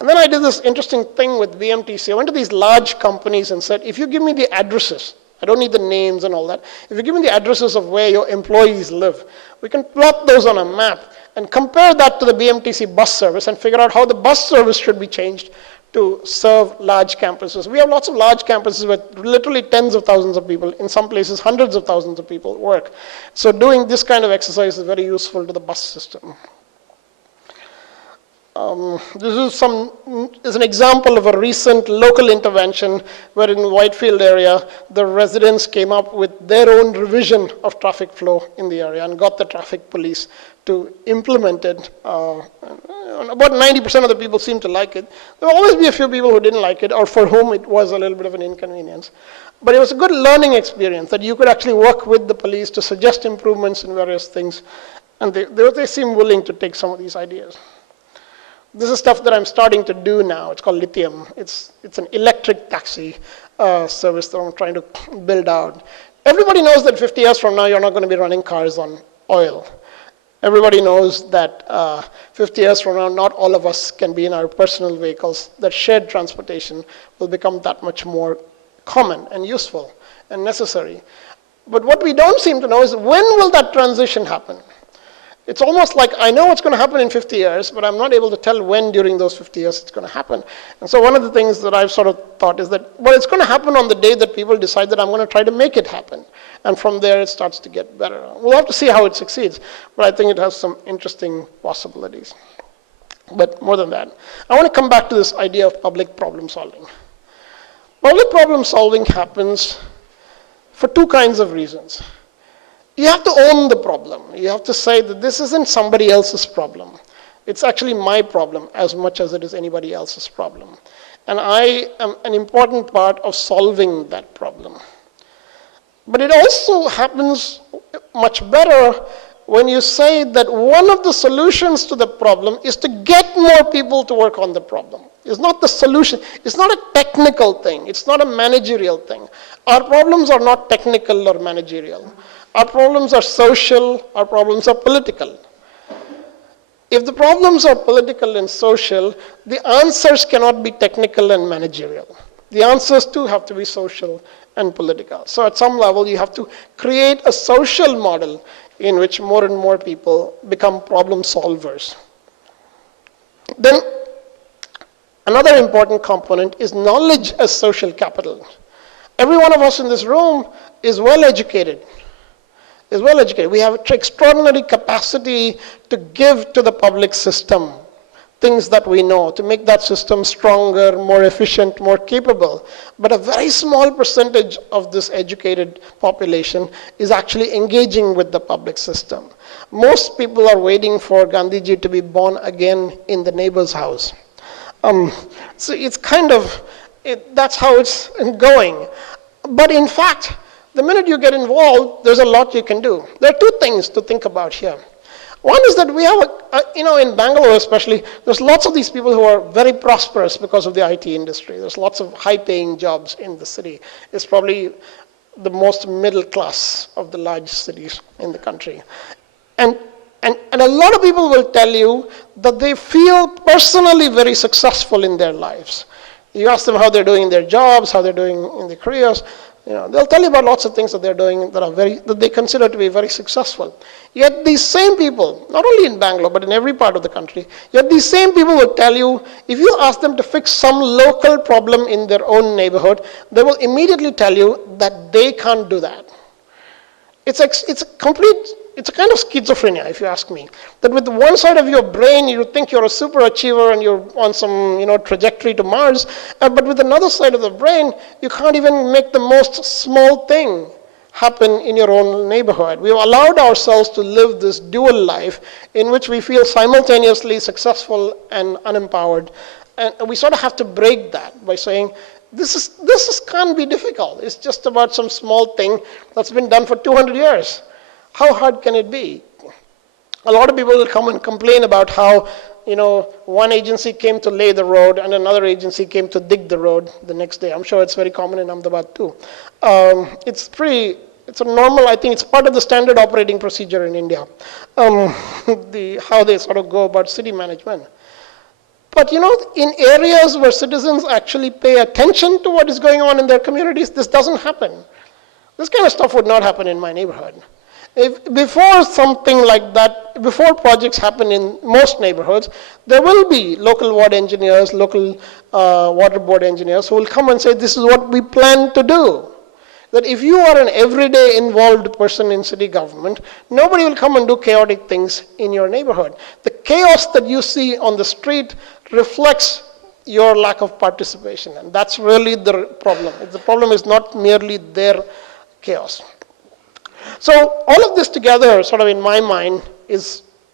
And then I did this interesting thing with BMTC. I went to these large companies and said, if you give me the addresses, I don't need the names and all that. If you give me the addresses of where your employees live, we can plot those on a map and compare that to the BMTC bus service and figure out how the bus service should be changed to serve large campuses. We have lots of large campuses where literally tens of thousands of people, in some places hundreds of thousands of people work. So doing this kind of exercise is very useful to the bus system. This is an example of a recent local intervention where in the Whitefield area, the residents came up with their own revision of traffic flow in the area and got the traffic police to implement it. About 90% of the people seemed to like it. There will always be a few people who didn't like it or for whom it was a little bit of an inconvenience. But it was a good learning experience that you could actually work with the police to suggest improvements in various things. And they seem willing to take some of these ideas. This is stuff that I'm starting to do now. It's called Lithium. It's an electric taxi service that I'm trying to build out. Everybody knows that 50 years from now, you're not going to be running cars on oil. Everybody knows that 50 years from now, not all of us can be in our personal vehicles. That shared transportation will become that much more common and useful and necessary. But what we don't seem to know is when will that transition happen? It's almost like I know what's going to happen in 50 years, but I'm not able to tell when during those 50 years it's going to happen. And so one of the things that I've sort of thought is that, well, it's going to happen on the day that people decide that I'm going to try to make it happen. And from there, it starts to get better. We'll have to see how it succeeds, but I think it has some interesting possibilities. But more than that, I want to come back to this idea of public problem solving. Public problem solving happens for two kinds of reasons. You have to own the problem. You have to say that this isn't somebody else's problem. It's actually my problem as much as it is anybody else's problem. And I am an important part of solving that problem. But it also happens much better when you say that one of the solutions to the problem is to get more people to work on the problem. It's not the solution. It's not a technical thing. It's not a managerial thing. Our problems are not technical or managerial. Our problems are social, our problems are political. If the problems are political and social, the answers cannot be technical and managerial. The answers too have to be social and political. So at some level, you have to create a social model in which more and more people become problem solvers. Then another important component is knowledge as social capital. Every one of us in this room is well educated. We have extraordinary capacity to give to the public system things that we know, to make that system stronger, more efficient, more capable. But a very small percentage of this educated population is actually engaging with the public system. Most people are waiting for Gandhiji to be born again in the neighbor's house. So it's kind of, that's how it's going. But in fact, the minute you get involved, there's a lot you can do. There are two things to think about here. One is that we have, in Bangalore especially, there's lots of these people who are very prosperous because of the IT industry. There's lots of high-paying jobs in the city. It's probably the most middle class of the large cities in the country. And a lot of people will tell you that they feel personally very successful in their lives. You ask them how they're doing in their jobs, how they're doing in their careers. They'll tell you about lots of things that they're doing that they consider to be very successful. Yet these same people, not only in Bangalore, but in every part of the country, yet these same people will tell you, if you ask them to fix some local problem in their own neighborhood, they will immediately tell you that they can't do that. It's a kind of schizophrenia, if you ask me. That with one side of your brain, you think you're a super achiever and you're on some trajectory to Mars, but with another side of the brain, you can't even make the most small thing happen in your own neighborhood. We've allowed ourselves to live this dual life in which we feel simultaneously successful and unempowered. And we sort of have to break that by saying, this can't be difficult. It's just about some small thing that's been done for 200 years. How hard can it be? A lot of people will come and complain about how, one agency came to lay the road and another agency came to dig the road the next day. I'm sure it's very common in Ahmedabad too. It's a normal, I think it's part of the standard operating procedure in India, how they sort of go about city management. But in areas where citizens actually pay attention to what is going on in their communities, this doesn't happen. This kind of stuff would not happen in my neighborhood. Before something like that, before projects happen in most neighborhoods, there will be local ward engineers, local water board engineers who will come and say, this is what we plan to do. that if you are an everyday involved person in city government, nobody will come and do chaotic things in your neighborhood. The chaos that you see on the street reflects your lack of participation, and that's really the problem. The problem is not merely their chaos. So all of this together, sort of in my mind,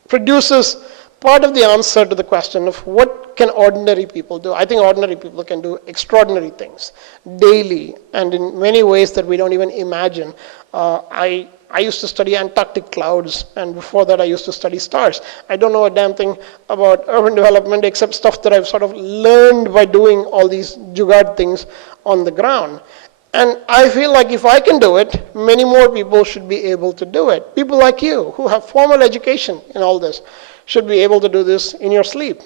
produces part of the answer to the question of what can ordinary people do. I think ordinary people can do extraordinary things daily and in many ways that we don't even imagine. I used to study Antarctic clouds, and before that I used to study stars. I don't know a damn thing about urban development except stuff that I've sort of learned by doing all these jugaad things on the ground. And I feel like if I can do it, many more people should be able to do it. People like you who have formal education in all this should be able to do this in your sleep.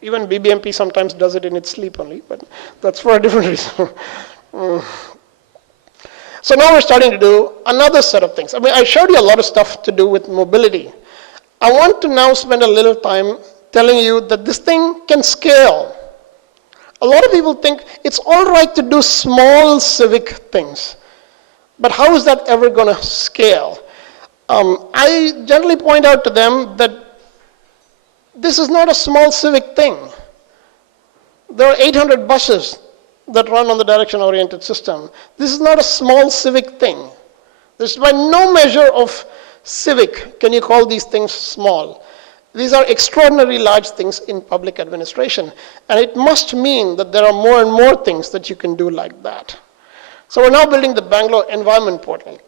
Even BBMP sometimes does it in its sleep only, but that's for a different reason. So now we're starting to do another set of things. I mean, I showed you a lot of stuff to do with mobility. I want to now spend a little time telling you that this thing can scale. A lot of people think it's all right to do small civic things, but how is that ever going to scale? I generally point out to them that this is not a small civic thing. There are 800 buses that run on the direction-oriented system. This is not a small civic thing. This is by no measure of civic can you call these things small. These are extraordinarily large things in public administration, and it must mean that there are more and more things that you can do like that. So we're now building the Bangalore Environment Portal,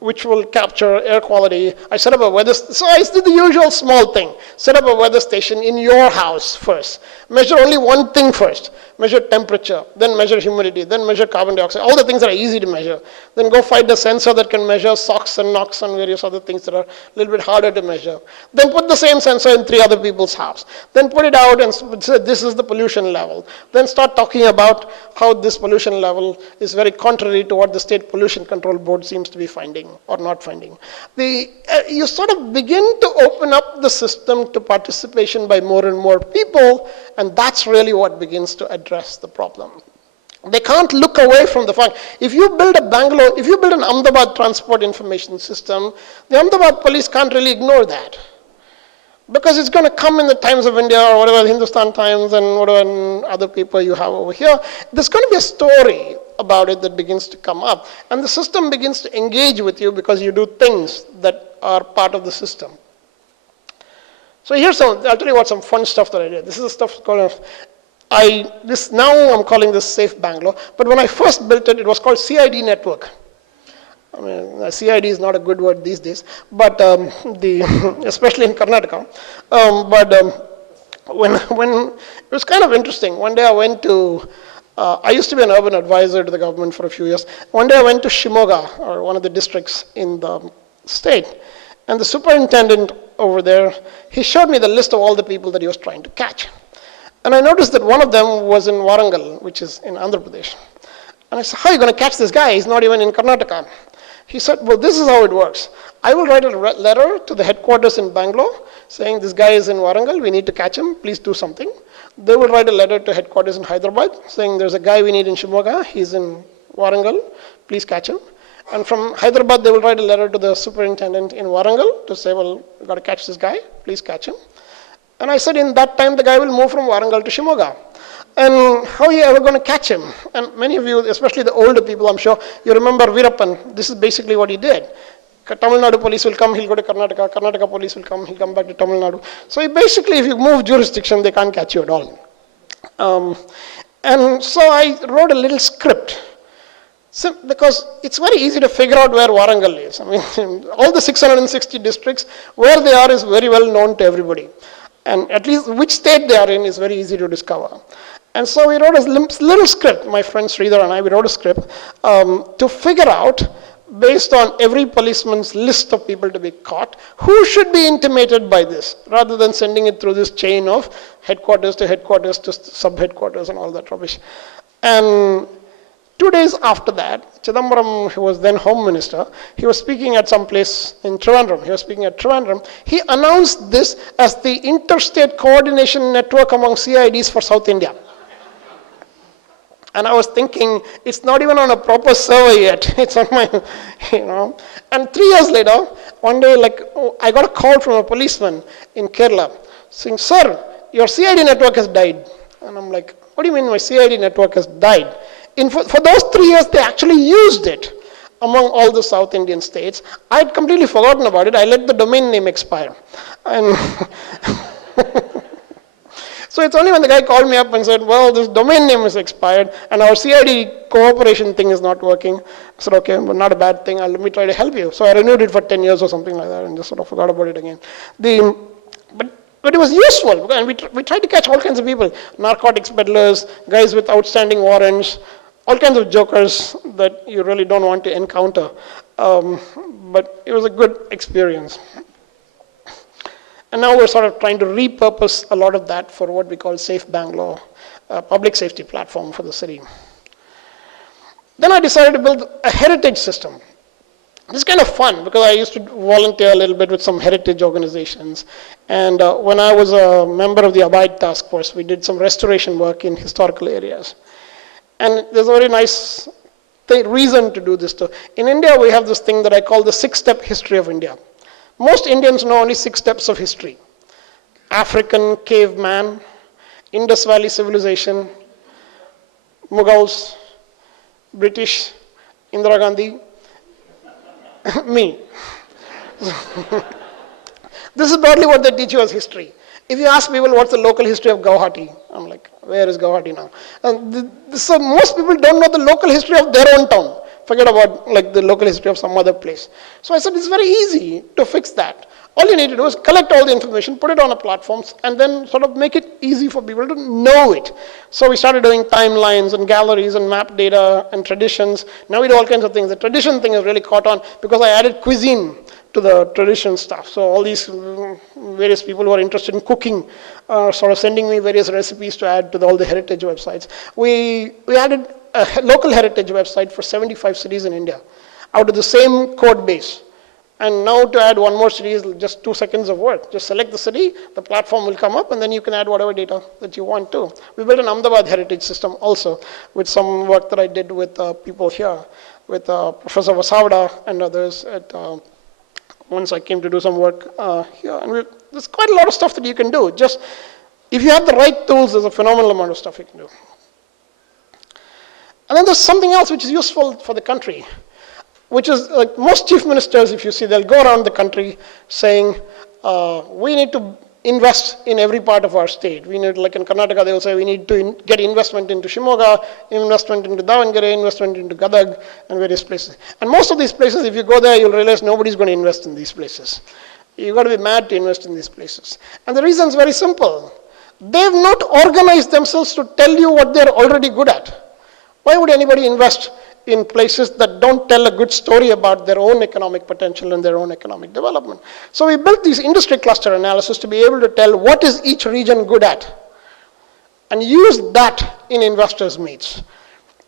which will capture air quality. I set up a weather, so I did the usual small thing. Set up a weather station in your house first. Measure only one thing first. Measure temperature, then measure humidity, then measure carbon dioxide, all the things that are easy to measure. Then go find a sensor that can measure SOx and NOx and various other things that are a little bit harder to measure. Then put the same sensor in 3 other people's house. Then put it out and say this is the pollution level. Then start talking about how this pollution level is very contrary to what the State Pollution Control Board seems to be finding or not finding. You sort of begin to open up the system to participation by more and more people, and that's really what begins to address the problem. They can't look away from the fact, if you build an Ahmedabad transport information system, the Ahmedabad police can't really ignore that. Because it's going to come in the Times of India or whatever, Hindustan Times and whatever other paper you have over here. There's going to be a story about it that begins to come up. And the system begins to engage with you because you do things that are part of the system. So here's I'll tell you what some fun stuff that I did. This is the stuff called, now I'm calling this Safe Bangalore, but when I first built it, it was called CID network. I mean, CID is not a good word these days, but especially in Karnataka. When it was kind of interesting. One day I went to, I used to be an urban advisor to the government for a few years. One day I went to Shimoga, or one of the districts in the state, and the superintendent over there, he showed me the list of all the people that he was trying to catch. And I noticed that one of them was in Warangal, which is in Andhra Pradesh. And I said, how are you going to catch this guy? He's not even in Karnataka. He said, well, this is how it works. I will write a letter to the headquarters in Bangalore saying this guy is in Warangal, we need to catch him, please do something. They will write a letter to headquarters in Hyderabad saying there's a guy we need in Shimoga, he's in Warangal, please catch him. And from Hyderabad, they will write a letter to the superintendent in Warangal to say, well, we've got to catch this guy, please catch him. And I said, in that time, the guy will move from Warangal to Shimoga. And how are you ever going to catch him? And many of you, especially the older people, I'm sure, you remember Veerappan. This is basically what he did. Tamil Nadu police will come, he'll go to Karnataka. Karnataka police will come, he'll come back to Tamil Nadu. So basically, if you move jurisdiction, they can't catch you at all. And so I wrote a little script. Because it's very easy to figure out where Warangal is. I mean, all the 660 districts, where they are is very well known to everybody. And at least which state they are in is very easy to discover. And so we wrote a little script, my friend Sridhar and I, we wrote a script to figure out, based on every policeman's list of people to be caught, who should be intimated by this, rather than sending it through this chain of headquarters to sub-headquarters and all that rubbish. And 2 days after that, Chidambaram, who was then Home Minister, he was speaking at some place in Trivandrum. He announced this as the Interstate Coordination Network among CIDs for South India. And I was thinking, it's not even on a proper server yet. It's on my, And 3 years later, one day, I got a call from a policeman in Kerala saying, "Sir, your CID network has died." And I'm like, "What do you mean my CID network has died?" For those 3 years, they actually used it among all the South Indian states. I had completely forgotten about it. I let the domain name expire. And so it's only when the guy called me up and said, "Well, this domain name is expired and our CID cooperation thing is not working." I said, "Okay, but not a bad thing. Let me try to help you." So I renewed it for 10 years or something like that and just sort of forgot about it again. But it was useful, and we tried to catch all kinds of people, narcotics peddlers, guys with outstanding warrants, all kinds of jokers that you really don't want to encounter. But it was a good experience. And now we're sort of trying to repurpose a lot of that for what we call Safe Bangalore, a public safety platform for the city. Then I decided to build a heritage system. This is kind of fun because I used to volunteer a little bit with some heritage organizations. And when I was a member of the Abide Task Force, we did some restoration work in historical areas. And there's a very nice reason to do this too. In India, we have this thing that I call the 6-step history of India. Most Indians know only 6 steps of history: African caveman, Indus Valley civilization, Mughals, British, Indira Gandhi, me. This is broadly what they teach you as history. If you ask people what's the local history of Guwahati, I'm like, where is Guwahati now? And so most people don't know the local history of their own town. Forget about the local history of some other place. So I said, it's very easy to fix that. All you need to do is collect all the information, put it on a platform, and then sort of make it easy for people to know it. So we started doing timelines and galleries and map data and traditions. Now we do all kinds of things. The tradition thing has really caught on because I added cuisine to the tradition stuff. So all these various people who are interested in cooking are sort of sending me various recipes to add to all the heritage websites. We added a local heritage website for 75 cities in India out of the same code base. And now to add one more city is just 2 seconds of work. Just select the city, the platform will come up, and then you can add whatever data that you want to. We built an Ahmedabad heritage system also with some work that I did with people here, with Professor Vasavada and others. Once I came to do some work here. And there's quite a lot of stuff that you can do. Just if you have the right tools, there's a phenomenal amount of stuff you can do. And then there's something else which is useful for the country, which is like most chief ministers, if you see, they'll go around the country saying, we need to invest in every part of our state. We need, like in Karnataka, they will say we need to get investment into Shimoga, investment into Davangere, investment into Gadag, and various places. And most of these places, if you go there, you'll realize nobody's going to invest in these places. You've got to be mad to invest in these places. And the reason is very simple. They've not organized themselves to tell you what they're already good at. Why would anybody invest in places that don't tell a good story about their own economic potential and their own economic development? So we built these industry cluster analysis to be able to tell what is each region good at and use that in investors' meets.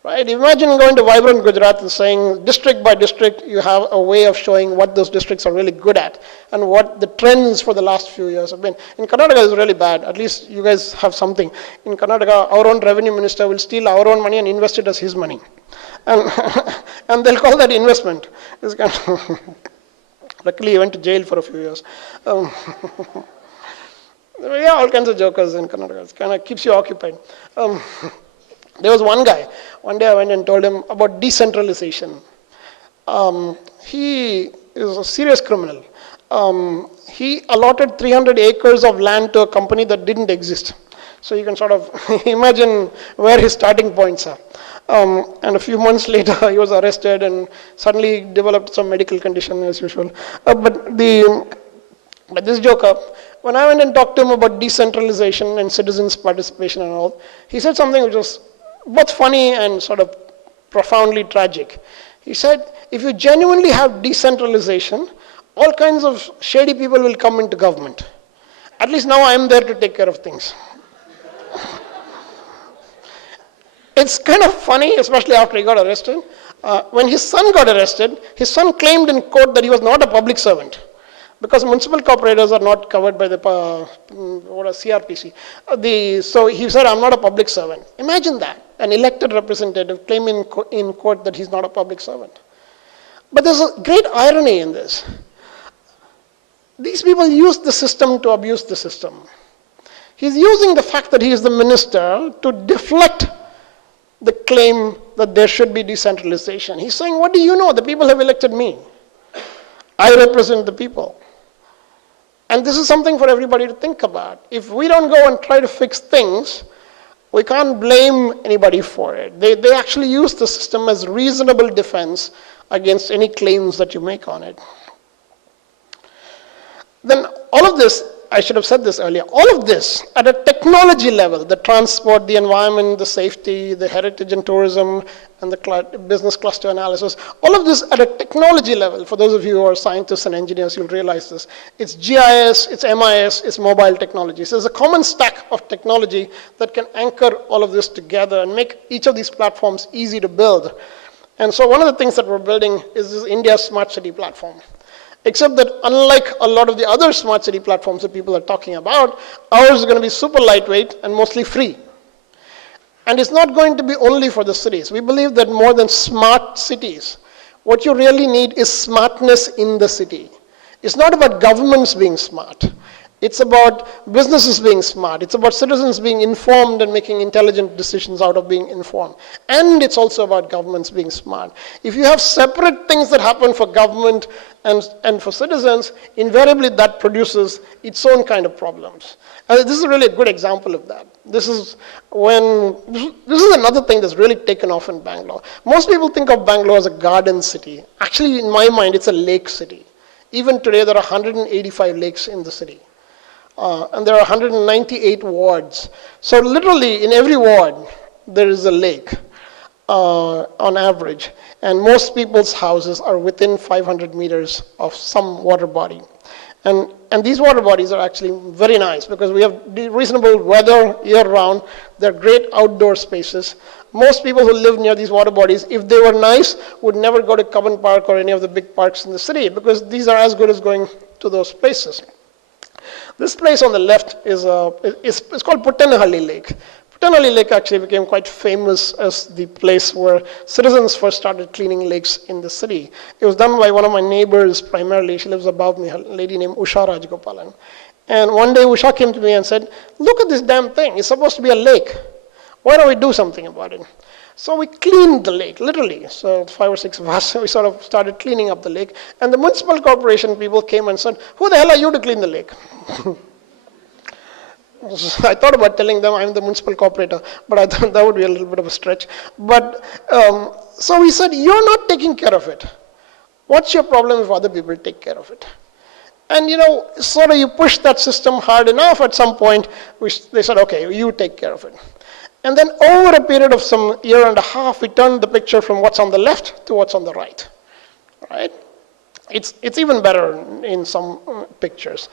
Right? Imagine going to Vibrant Gujarat and saying district by district you have a way of showing what those districts are really good at and what the trends for the last few years have been. In Karnataka it's really bad. At least you guys have something. In Karnataka, our own revenue minister will steal our own money and invest it as his money. And they'll call that investment. It's kind of luckily he went to jail for a few years. Yeah, all kinds of jokers in Karnataka. It kind of keeps you occupied. There was one guy, one day I went and told him about decentralization. He is a serious criminal. He allotted 300 acres of land to a company that didn't exist. So you can sort of imagine where his starting points are. And a few months later, he was arrested and suddenly developed some medical condition as usual. But this joker, when I went and talked to him about decentralization and citizens' participation and all, he said something which was both funny and sort of profoundly tragic. He said, if you genuinely have decentralization, all kinds of shady people will come into government. At least now I'm there to take care of things. It's kind of funny, especially after he got arrested. When his son got arrested, his son claimed in court that he was not a public servant because municipal corporators are not covered by the CRPC. So he said, I'm not a public servant. Imagine that. an elected representative claim in court that he's not a public servant. But there's a great irony in this. These people use the system to abuse the system. He's using the fact that he is the minister to deflect the claim that there should be decentralization. He's saying, what do you know? The people have elected me. I represent the people. And this is something for everybody to think about. If we don't go and try to fix things, we can't blame anybody for it. They actually use the system as reasonable defense against any claims that you make on it. Then all of this, I should have said this earlier, all of this at a technology level, the transport, the environment, the safety, the heritage and tourism, and the business cluster analysis, all of this at a technology level, for those of you who are scientists and engineers, you'll realize this. It's GIS, it's MIS, it's mobile technology. So there's a common stack of technology that can anchor all of this together and make each of these platforms easy to build. And so one of the things that we're building is this India's smart city platform. Except that unlike a lot of the other smart city platforms that people are talking about, ours is going to be super lightweight and mostly free. And it's not going to be only for the cities. We believe that more than smart cities, what you really need is smartness in the city. It's not about governments being smart. It's about businesses being smart. It's about citizens being informed and making intelligent decisions out of being informed. And it's also about governments being smart. If you have separate things that happen for government and for citizens, invariably that produces its own kind of problems. And this is really a good example of that. This is another thing that's really taken off in Bangalore. Most people think of Bangalore as a garden city. Actually, in my mind, it's a lake city. Even today, there are 185 lakes in the city. And there are 198 wards. So literally in every ward, there is a lake on average. And most people's houses are within 500 meters of some water body. And these water bodies are actually very nice because we have reasonable weather year-round. They're great outdoor spaces. Most people who live near these water bodies, if they were nice, would never go to Cubbon Park or any of the big parks in the city because these are as good as going to those places. This place on the left is called Puttenahalli Lake. Puttenahalli Lake actually became quite famous as the place where citizens first started cleaning lakes in the city. It was done by one of my neighbors primarily. She lives above me, a lady named Usha Rajgopalan. And one day Usha came to me and said, look at this damn thing. It's supposed to be a lake. Why don't we do something about it? So we cleaned the lake, literally. So 5 or 6 of us, we sort of started cleaning up the lake. And the municipal corporation people came and said, who the hell are you to clean the lake? I thought about telling them I'm the municipal corporator, but I thought that would be a little bit of a stretch. But so we said, you're not taking care of it. What's your problem if other people take care of it? And sort of you push that system hard enough at some point, they said, okay, you take care of it. And then over a period of some year and a half, we turned the picture from what's on the left to what's on the right. Right? It's even better in some pictures.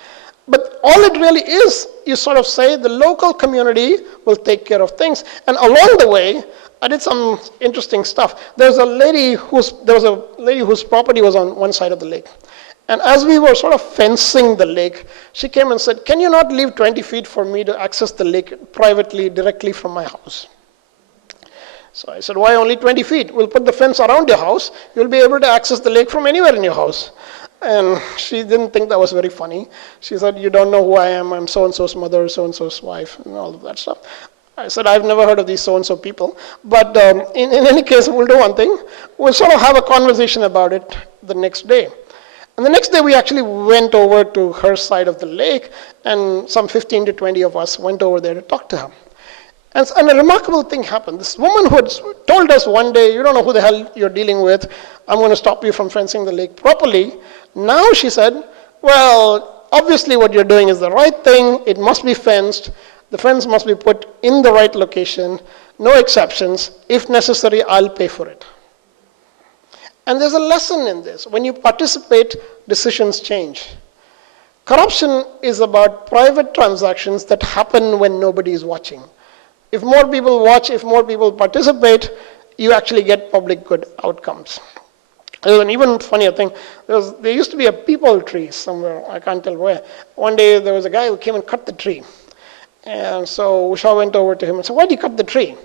But all it really is, you sort of say the local community will take care of things. And along the way, I did some interesting stuff. There was a lady whose property was on one side of the lake. And as we were sort of fencing the lake, she came and said, can you not leave 20 feet for me to access the lake privately, directly from my house? So I said, why only 20 feet? We'll put the fence around your house. You'll be able to access the lake from anywhere in your house. And she didn't think that was very funny. She said, you don't know who I am. I'm so-and-so's mother, so-and-so's wife, and all of that stuff. I said, I've never heard of these so-and-so people. But in any case, we'll do one thing. We'll sort of have a conversation about it the next day. And the next day, we actually went over to her side of the lake, and some 15 to 20 of us went over there to talk to her. And a remarkable thing happened. This woman who had told us one day, you don't know who the hell you're dealing with, I'm going to stop you from fencing the lake properly. Now she said, well, obviously what you're doing is the right thing. It must be fenced. The fence must be put in the right location. No exceptions. If necessary, I'll pay for it. And there's a lesson in this. When you participate, decisions change. Corruption is about private transactions that happen when nobody is watching. If more people watch, if more people participate, you actually get public good outcomes. There's an even funnier thing. There used to be a peepal tree somewhere, I can't tell where. One day there was a guy who came and cut the tree. And so Usha went over to him and said, why did you cut the tree?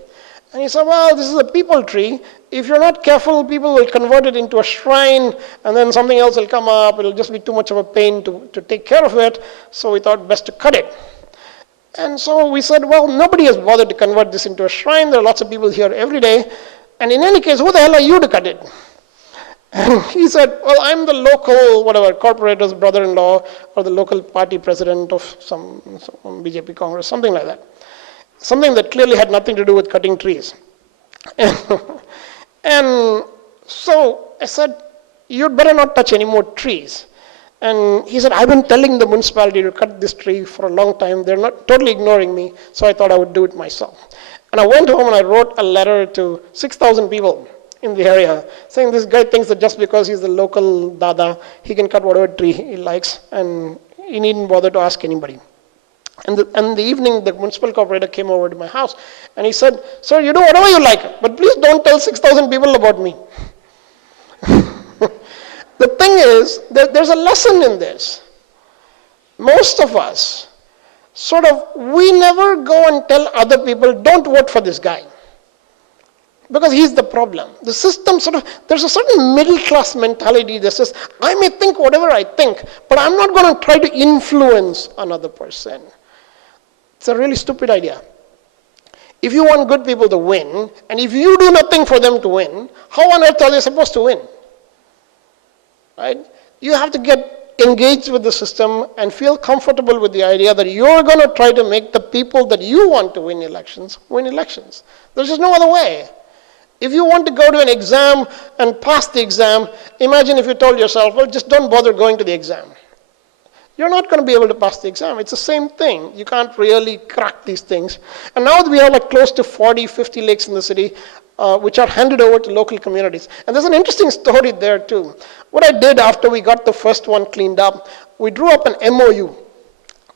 And he said, well, this is a people tree. If you're not careful, people will convert it into a shrine, and then something else will come up. It'll just be too much of a pain to take care of it. So we thought best to cut it. And so we said, well, nobody has bothered to convert this into a shrine. There are lots of people here every day. And in any case, who the hell are you to cut it? And he said, well, I'm the local, whatever, corporator's brother-in-law, or the local party president of some BJP Congress, something like that. Something that clearly had nothing to do with cutting trees. And so I said, you'd better not touch any more trees. And he said, I've been telling the municipality to cut this tree for a long time. They're not totally ignoring me, so I thought I would do it myself. And I went home and I wrote a letter to 6,000 people in the area saying this guy thinks that just because he's the local dada, he can cut whatever tree he likes, and he needn't bother to ask anybody. And in the evening, the municipal corporator came over to my house and he said, sir, you do whatever you like, but please don't tell 6,000 people about me. The thing is, there's a lesson in this. Most of us, we never go and tell other people, don't vote for this guy, because he's the problem. The system there's a certain middle class mentality that says, I may think whatever I think, but I'm not going to try to influence another person. It's a really stupid idea. If you want good people to win, and if you do nothing for them to win, how on earth are they supposed to win? Right? You have to get engaged with the system and feel comfortable with the idea that you're going to try to make the people that you want to win elections. There's just no other way. If you want to go to an exam and pass the exam, imagine if you told yourself, well, just don't bother going to the exam. You're not going to be able to pass the exam. It's the same thing. You can't really crack these things. And now we have close to 40, 50 lakes in the city, which are handed over to local communities. And there's an interesting story there too. What I did after we got the first one cleaned up, we drew up an MOU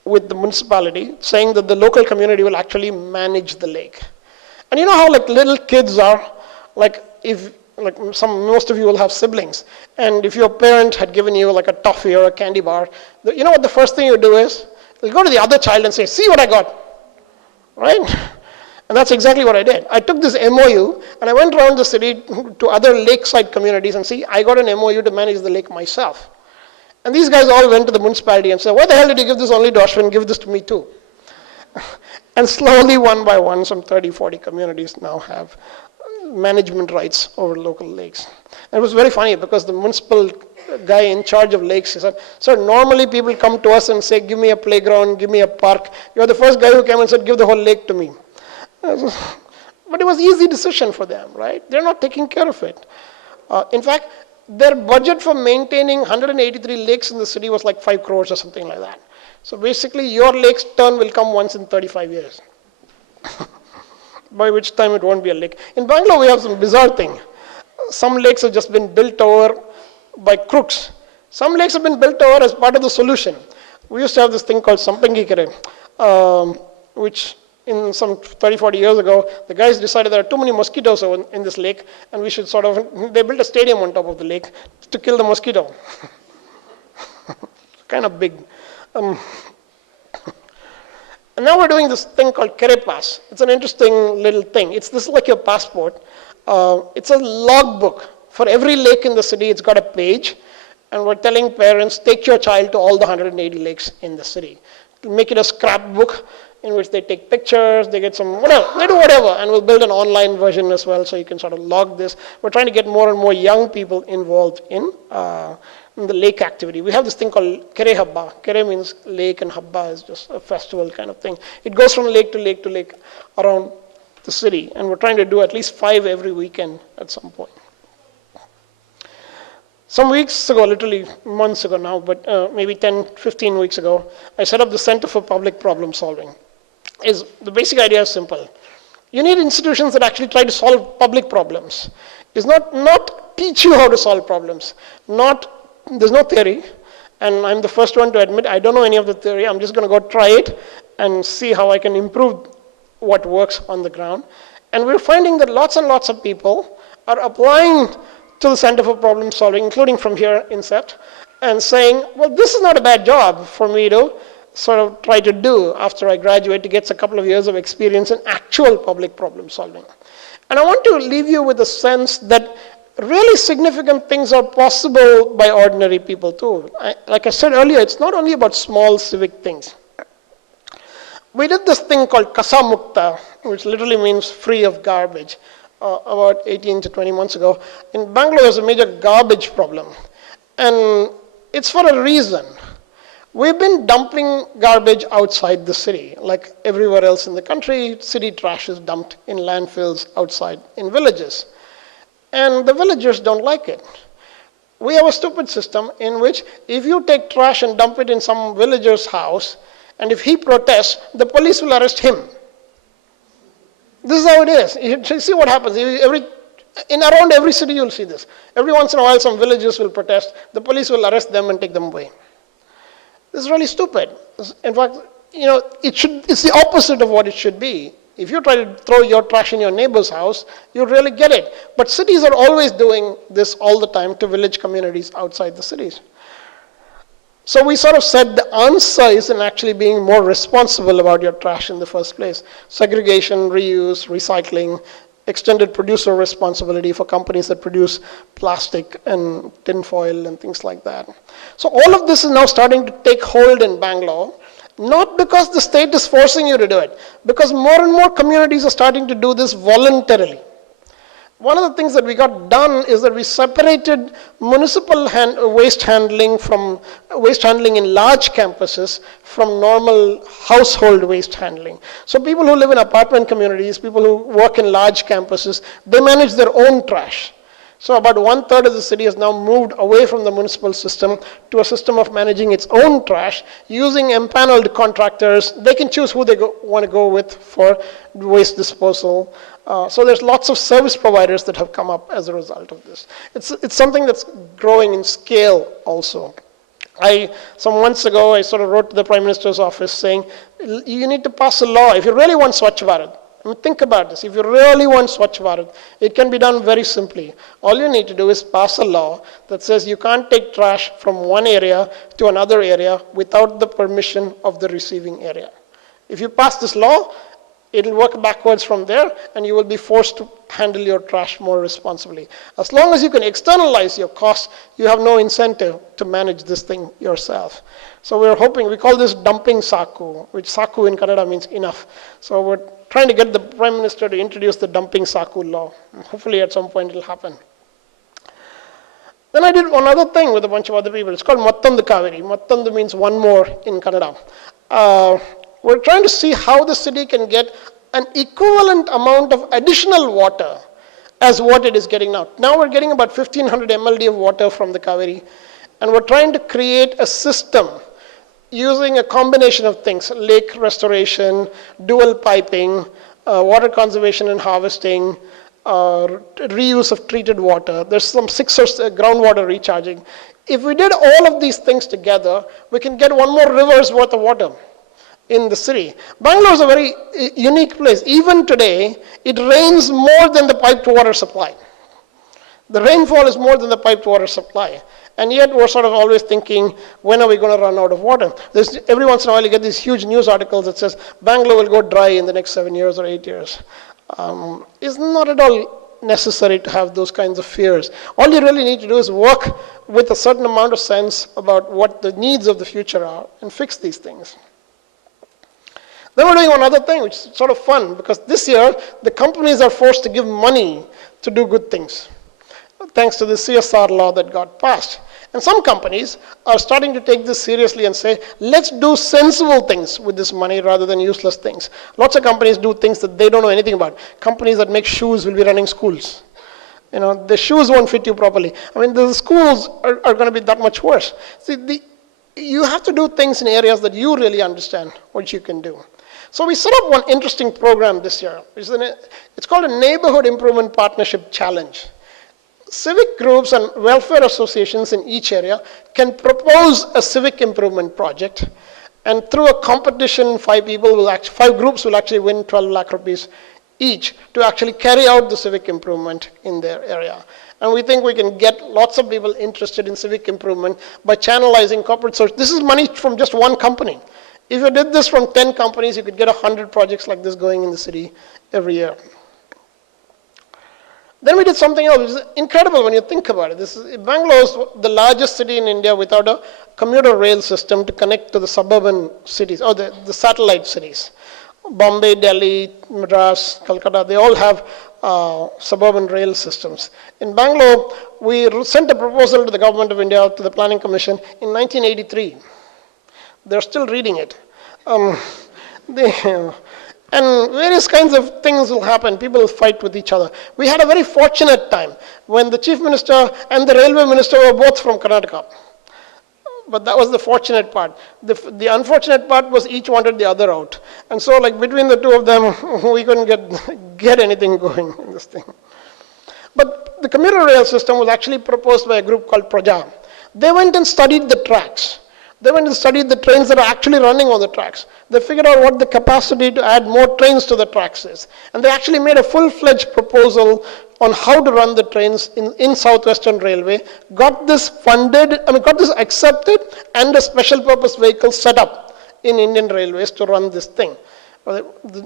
with the municipality saying that the local community will actually manage the lake. And you know how little kids are? Most of you will have siblings, and if your parent had given you a toffee or a candy bar, you know what the first thing you do is? You go to the other child and say, see what I got, right? And that's exactly what I did. I took this MOU and I went around the city to other lakeside communities and I got an MOU to manage the lake myself. And these guys all went to the municipality and said, why the hell did you give this only to Ashwin? Give this to me too. And slowly, one by one, some 30, 40 communities now have management rights over local lakes. And it was very funny because the municipal guy in charge of lakes, he said, sir, normally people come to us and say, give me a playground, give me a park. You're the first guy who came and said, give the whole lake to me. But it was an easy decision for them, right? They're not taking care of it. In fact, their budget for maintaining 183 lakes in the city was 5 crores or something like that. So basically, your lake's turn will come once in 35 years. By which time it won't be a lake. In Bangalore, we have some bizarre thing. Some lakes have just been built over by crooks. Some lakes have been built over as part of the solution. We used to have this thing called Sampangi Kere, which in some 30, 40 years ago, the guys decided there are too many mosquitoes in this lake, and we should they built a stadium on top of the lake to kill the mosquito. Kind of big. And now we're doing this thing called Kere Pass. It's an interesting little thing. This is like your passport. It's a logbook. For every lake in the city, it's got a page. And we're telling parents, take your child to all the 180 lakes in the city. Make it a scrapbook in which they take pictures, they get some, whatever, they do whatever. And we'll build an online version as well so you can log this. We're trying to get more and more young people involved in the lake activity. We have this thing called Kere Habba. Kere means lake and Habba is just a festival kind of thing. It goes from lake to lake to lake around the city. And we're trying to do at least 5 every weekend at some point. Some weeks ago, literally months ago now, but maybe 10, 15 weeks ago, I set up the Center for Public Problem Solving. The basic idea is simple. You need institutions that actually try to solve public problems. It's not teach you how to solve problems. There's no theory, and I'm the first one to admit I don't know any of the theory. I'm just going to go try it and see how I can improve what works on the ground. And we're finding that lots and lots of people are applying to the Center for Problem Solving, including from here in CEPT, and saying, well, this is not a bad job for me to try to do after I graduate, to get a couple of years of experience in actual public problem solving. And I want to leave you with a sense that really significant things are possible by ordinary people too. Like I said earlier, it's not only about small civic things. We did this thing called Kasa Mukta, which literally means free of garbage, about 18 to 20 months ago. In Bangalore, there's a major garbage problem. And it's for a reason. We've been dumping garbage outside the city, like everywhere else in the country. City trash is dumped in landfills outside in villages. And the villagers don't like it. We have a stupid system in which if you take trash and dump it in some villager's house, and if he protests, the police will arrest him. This is how it is. You see what happens. Around every city you'll see this. Every once in a while some villagers will protest. The police will arrest them and take them away. This is really stupid. In fact, it's the opposite of what it should be. If you try to throw your trash in your neighbor's house, you really get it. But cities are always doing this all the time to village communities outside the cities. So we sort of said the answer is in actually being more responsible about your trash in the first place. Segregation, reuse, recycling, extended producer responsibility for companies that produce plastic and tin foil and things like that. So all of this is now starting to take hold in Bangalore, not because the state is forcing you to do it, because more and more communities are starting to do this voluntarily. One of the things that we got done is that we separated municipal waste handling in large campuses from normal household waste handling. So people who live in apartment communities, people who work in large campuses, they manage their own trash. So about 1/3 of the city has now moved away from the municipal system to a system of managing its own trash using empaneled contractors. They can choose who they want to go with for waste disposal. So there's lots of service providers that have come up as a result of this. It's something that's growing in scale also. Some months ago, I sort of wrote to the Prime Minister's office saying, you need to pass a law. If you really want Swachh Bharat, I mean, think about this. If you really want Swachh Bharat, it can be done very simply. All you need to do is pass a law that says you can't take trash from one area to another area without the permission of the receiving area. If you pass this law, it'll work backwards from there, and you will be forced to handle your trash more responsibly. As long as you can externalize your costs, you have no incentive to manage this thing yourself. So we're hoping, we call this dumping saku, which saku in Kannada means enough. So we're trying to get the Prime Minister to introduce the dumping saku law. Hopefully at some point it'll happen. Then I did one other thing with a bunch of other people. It's called Mattandu Kaveri. Mattandu means one more in Kannada. We're trying to see how the city can get an equivalent amount of additional water as what it is getting now. Now we're getting about 1500 MLD of water from the Kaveri, and we're trying to create a system using a combination of things: lake restoration, dual piping, water conservation and harvesting, reuse of treated water. There's some 6 groundwater recharging. If we did all of these things together, we can get one more river's worth of water in the city. Bangalore is a very unique place. Even today, it rains more than the piped water supply. The rainfall is more than the piped water supply. And yet we're sort of always thinking, when are we going to run out of water? Every once in a while you get these huge news articles that says, Bangalore will go dry in the next 7 years or 8 years. It's not at all necessary to have those kinds of fears. All you really need to do is work with a certain amount of sense about what the needs of the future are and fix these things. Then we're doing one other thing, which is sort of fun, because this year, the companies are forced to give money to do good things, thanks to the CSR law that got passed. And some companies are starting to take this seriously and say, let's do sensible things with this money rather than useless things. Lots of companies do things that they don't know anything about. Companies that make shoes will be running schools. The shoes won't fit you properly. I mean, the schools are going to be that much worse. See, you have to do things in areas that you really understand what you can do. So we set up one interesting program this year. It's called a Neighborhood Improvement Partnership Challenge. Civic groups and welfare associations in each area can propose a civic improvement project, and through a competition, 5 groups will actually win 12 lakh rupees each to actually carry out the civic improvement in their area. And we think we can get lots of people interested in civic improvement by channelizing corporate source. This is money from just one company. If you did this from 10 companies, you could get 100 projects like this going in the city every year. Then we did something else, which is incredible when you think about it. Bangalore is the largest city in India without a commuter rail system to connect to the suburban cities, or the satellite cities. Bombay, Delhi, Madras, Calcutta, they all have suburban rail systems. In Bangalore, we sent a proposal to the Government of India, to the Planning Commission, in 1983. They're still reading it. And various kinds of things will happen. People will fight with each other. We had a very fortunate time when the Chief Minister and the Railway Minister were both from Karnataka. But that was the fortunate part. The unfortunate part was each wanted the other out. And so like between the two of them, we couldn't get anything going in this thing. But the commuter rail system was actually proposed by a group called Praja. They went and studied the tracks. They went and studied the trains that are actually running on the tracks. They figured out what the capacity to add more trains to the tracks is. And they actually made a full-fledged proposal on how to run the trains in Southwestern Railway, got this funded, got this accepted, and a special purpose vehicle set up in Indian Railways to run this thing.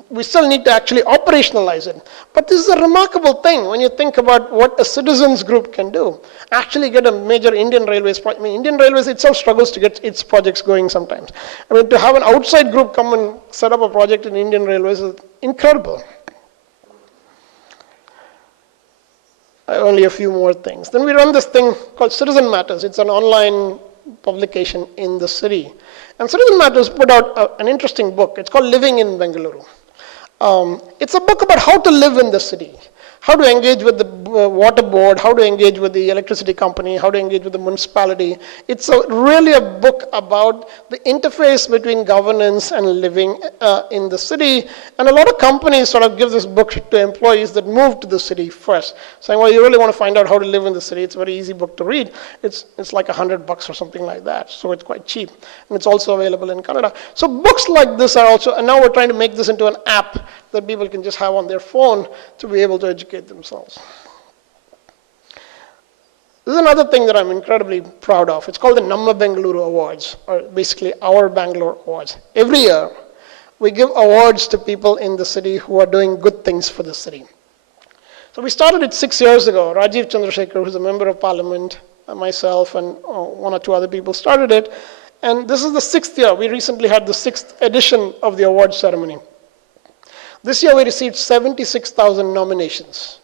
We still need to actually operationalize it. But this is a remarkable thing when you think about what a citizens group can do. Actually get a major Indian Railways project. Indian Railways itself struggles to get its projects going sometimes. To have an outside group come and set up a project in Indian Railways is incredible. Only a few more things. Then we run this thing called Citizen Matters. It's an online publication in the city. And Citizen Matters put out an interesting book. It's called Living in Bangalore. It's a book about how to live in the city, how to engage with the water board, how to engage with the electricity company, how to engage with the municipality. It's really a book about the interface between governance and living in the city. And a lot of companies sort of give this book to employees that move to the city first, saying, well, you really want to find out how to live in the city. It's a very easy book to read. It's like $100 or something like that, so it's quite cheap. And it's also available in Canada. So books like this are also, and now we're trying to make this into an app that people can just have on their phone to be able to educate themselves. This is another thing that I'm incredibly proud of. It's called the Namma Bengaluru Awards, or basically our Bangalore Awards. Every year, we give awards to people in the city who are doing good things for the city. So we started it 6 years ago. Rajiv Chandrasekhar, who's a member of parliament, myself, and one or two other people started it. And this is the 6th year. We recently had the 6th edition of the award ceremony. This year we received 76,000 nominations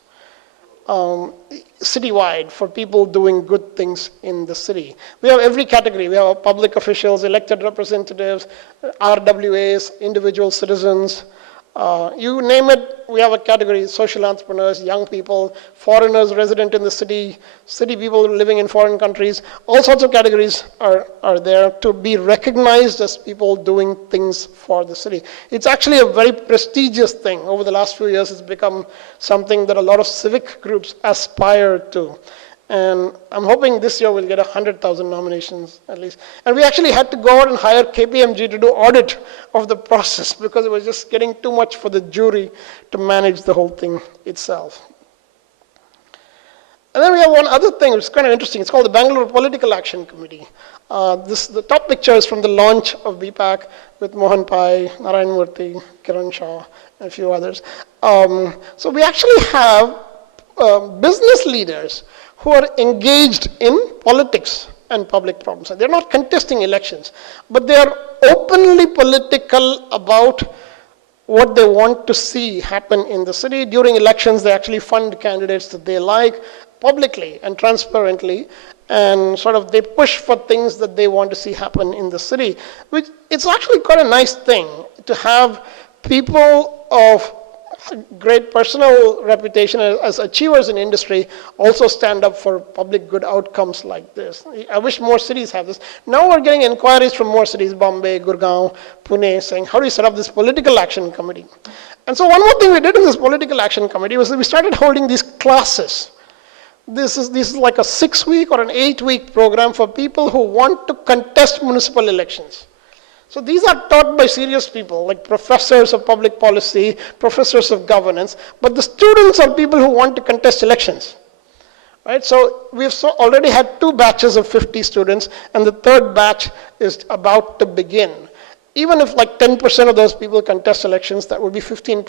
citywide for people doing good things in the city. We have every category. We have public officials, elected representatives, RWAs, individual citizens. You name it, we have a category: social entrepreneurs, young people, foreigners resident in the city, city people living in foreign countries. All sorts of categories are there to be recognized as people doing things for the city. It's actually a very prestigious thing. Over the last few years, it's become something that a lot of civic groups aspire to. And I'm hoping this year we'll get 100,000 nominations at least. And we actually had to go out and hire KPMG to do audit of the process because it was just getting too much for the jury to manage the whole thing itself. And then we have one other thing which is kind of interesting. It's called the Bangalore Political Action Committee. The top picture is from the launch of BPAC with Mohan Pai, Narayan Murthy, Kiran Shah, and a few others. So we actually have business leaders who are engaged in politics and public problems. They're not contesting elections, but they are openly political about what they want to see happen in the city. During elections, they actually fund candidates that they like publicly and transparently, and sort of they push for things that they want to see happen in the city, which it's actually quite a nice thing to have people of great personal reputation as achievers in industry also stand up for public good outcomes like this. I wish more cities have this. Now we're getting inquiries from more cities, Bombay, Gurgaon, Pune, saying, how do you set up this political action committee? And so one more thing we did in this political action committee was that we started holding these classes. This is like a 6-week or an 8-week program for people who want to contest municipal elections. So these are taught by serious people, like professors of public policy, professors of governance, but the students are people who want to contest elections. Right? So we've already had 2 batches of 50 students, and the 3rd batch is about to begin. Even if like 10% of those people contest elections, that would be 15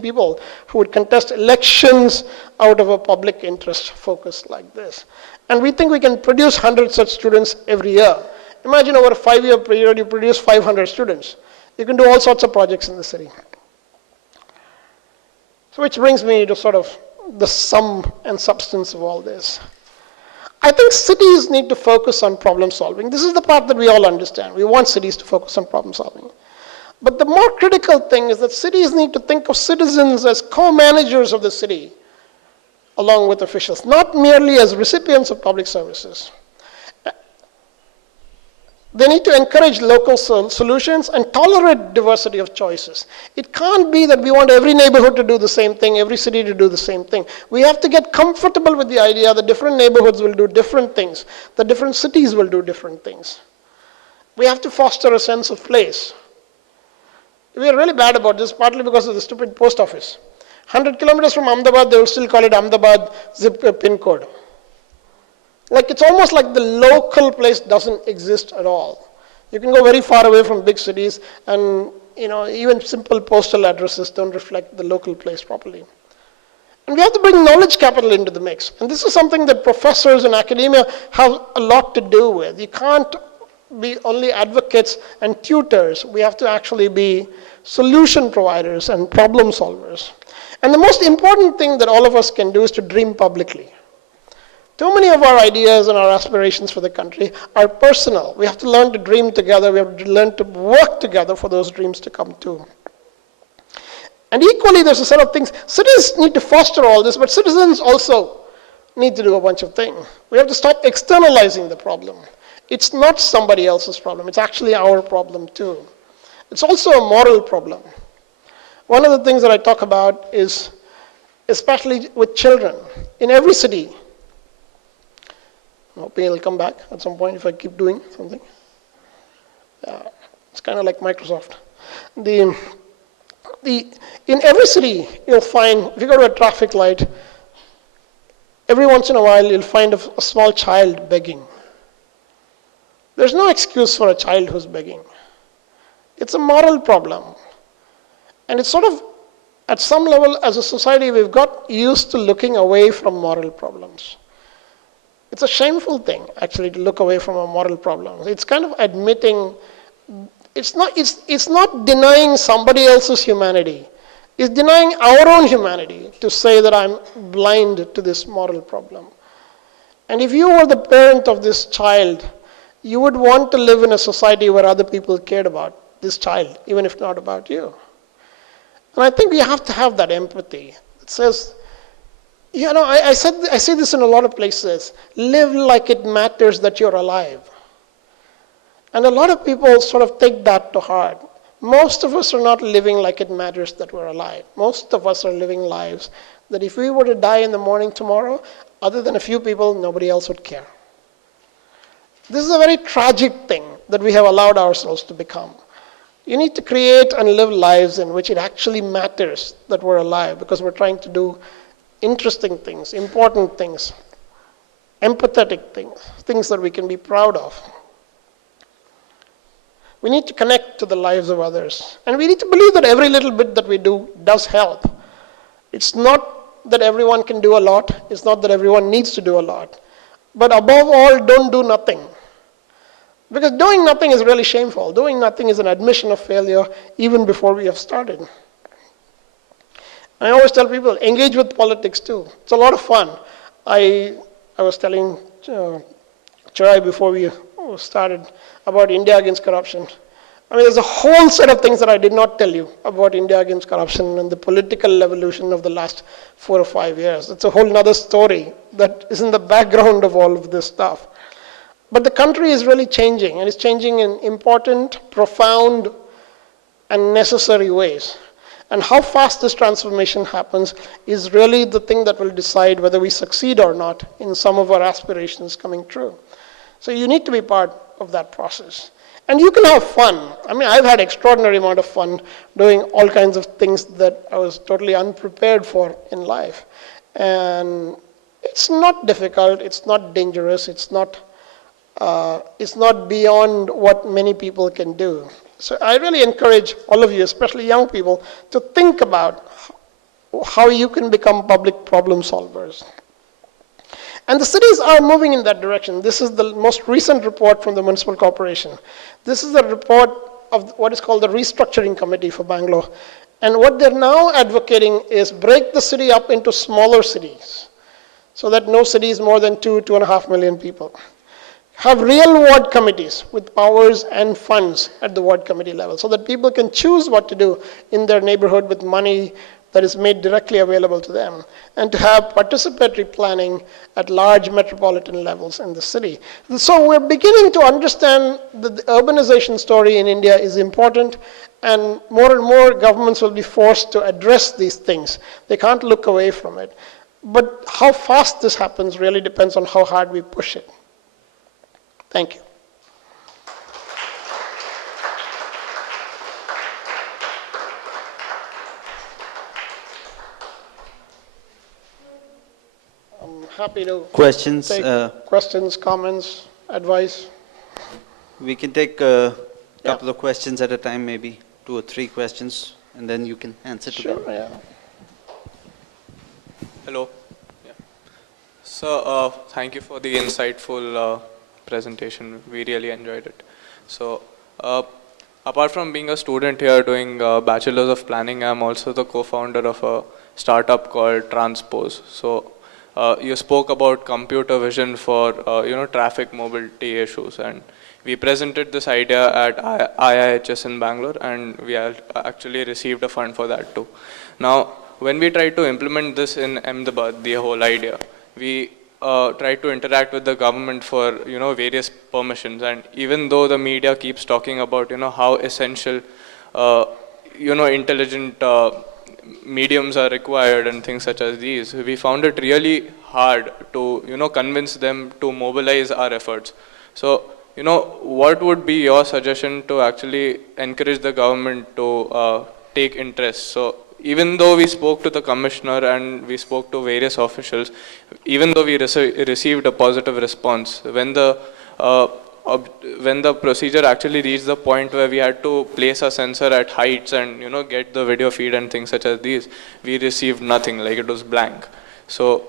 people who would contest elections out of a public interest focus like this. And we think we can produce 100 such students every year. Imagine over a 5-year period, you produce 500 students. You can do all sorts of projects in the city. So which brings me to sort of the sum and substance of all this. I think cities need to focus on problem solving. This is the part that we all understand. We want cities to focus on problem solving. But the more critical thing is that cities need to think of citizens as co-managers of the city, along with officials, not merely as recipients of public services. They need to encourage local solutions and tolerate diversity of choices. It can't be that we want every neighborhood to do the same thing, every city to do the same thing. We have to get comfortable with the idea that different neighborhoods will do different things, that different cities will do different things. We have to foster a sense of place. We are really bad about this, partly because of the stupid post office. 100 kilometers from Ahmedabad, they will still call it Ahmedabad zip pin code. Like it's almost like the local place doesn't exist at all. You can go very far away from big cities and even simple postal addresses don't reflect the local place properly. And we have to bring knowledge capital into the mix. And this is something that professors in academia have a lot to do with. You can't be only advocates and tutors. We have to actually be solution providers and problem solvers. And the most important thing that all of us can do is to dream publicly. Too many of our ideas and our aspirations for the country are personal. We have to learn to dream together. We have to learn to work together for those dreams to come true. And equally, there's a set of things. Cities need to foster all this, but citizens also need to do a bunch of things. We have to stop externalizing the problem. It's not somebody else's problem. It's actually our problem too. It's also a moral problem. One of the things that I talk about is, especially with children, in every city, hoping it'll come back at some point if I keep doing something. It's kind of like Microsoft. In every city, you'll find, if you go to a traffic light, every once in a while you'll find a small child begging. There's no excuse for a child who's begging. It's a moral problem. And it's sort of, at some level, as a society, we've got used to looking away from moral problems. It's a shameful thing, actually, to look away from a moral problem. It's kind of admitting, it's not denying somebody else's humanity. It's denying our own humanity to say that I'm blind to this moral problem. And if you were the parent of this child, you would want to live in a society where other people cared about this child, even if not about you. And I think we have to have that empathy. It says, I say this in a lot of places, live like it matters that you're alive. And a lot of people sort of take that to heart. Most of us are not living like it matters that we're alive. Most of us are living lives that if we were to die in the morning tomorrow, other than a few people, nobody else would care. This is a very tragic thing that we have allowed ourselves to become. You need to create and live lives in which it actually matters that we're alive, because we're trying to do interesting things, important things, empathetic things, things that we can be proud of. We need to connect to the lives of others. And we need to believe that every little bit that we do does help. It's not that everyone can do a lot. It's not that everyone needs to do a lot. But above all, don't do nothing. Because doing nothing is really shameful. Doing nothing is an admission of failure even before we have started. I always tell people, engage with politics too. It's a lot of fun. I was telling Chirai before we started about India against corruption. I mean, there's a whole set of things that I did not tell you about India against corruption and the political evolution of the last 4 or 5 years. It's a whole other story that is in the background of all of this stuff. But the country is really changing, and it's changing in important, profound, and necessary ways. And how fast this transformation happens is really the thing that will decide whether we succeed or not in some of our aspirations coming true. So you need to be part of that process. And you can have fun. I mean, I've had extraordinary amount of fun doing all kinds of things that I was totally unprepared for in life. And it's not difficult, it's not dangerous, it's not beyond what many people can do. So I really encourage all of you, especially young people, to think about how you can become public problem solvers. And the cities are moving in that direction. This is the most recent report from the municipal corporation. This is a report of what is called the restructuring committee for Bangalore. And what they're now advocating is break the city up into smaller cities so that no city is more than 2.5 million people. Have real ward committees with powers and funds at the ward committee level so that people can choose what to do in their neighborhood with money that is made directly available to them, and to have participatory planning at large metropolitan levels in the city. So we're beginning to understand that the urbanization story in India is important, and more governments will be forced to address these things. They can't look away from it. But how fast this happens really depends on how hard we push it. Thank you. Happy to Questions? take questions, comments, advice. We can take a couple of questions at a time, maybe 2 or 3 questions, and then you can answer to them. Sure, yeah. Hello. Yeah. So, thank you for the insightful presentation. We really enjoyed it. So, apart from being a student here doing Bachelor's of Planning, I'm also the co-founder of a startup called Transpose. So, you spoke about computer vision for traffic mobility issues, and we presented this idea at IIHS in Bangalore, and we actually received a fund for that too. Now, when we tried to implement this in Ahmedabad, the whole idea, we tried to interact with the government for various permissions, and even though the media keeps talking about how essential intelligent mediums are required and things such as these, we found it really hard to convince them to mobilize our efforts. So what would be your suggestion to actually encourage the government to take interest? So even though we spoke to the commissioner and we spoke to various officials, even though we received a positive response, when the procedure actually reached the point where we had to place a sensor at heights and get the video feed and things such as these, we received nothing, like it was blank. So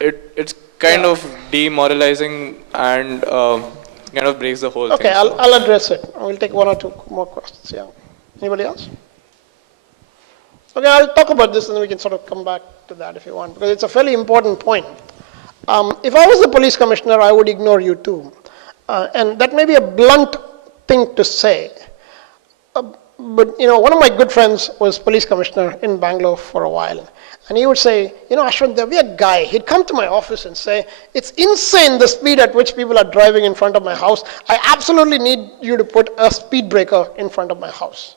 it's kind of demoralizing and kind of breaks the whole thing. Okay, I'll address it. We'll take 1 or 2 more questions. Yeah. Anybody else? Okay, I'll talk about this and then we can sort of come back to that if you want, because it's a fairly important point. If I was the police commissioner, I would ignore you too. And that may be a blunt thing to say. But one of my good friends was police commissioner in Bangalore for a while. And he would say, Ashwin, there'll be a guy, he'd come to my office and say, it's insane the speed at which people are driving in front of my house. I absolutely need you to put a speed breaker in front of my house.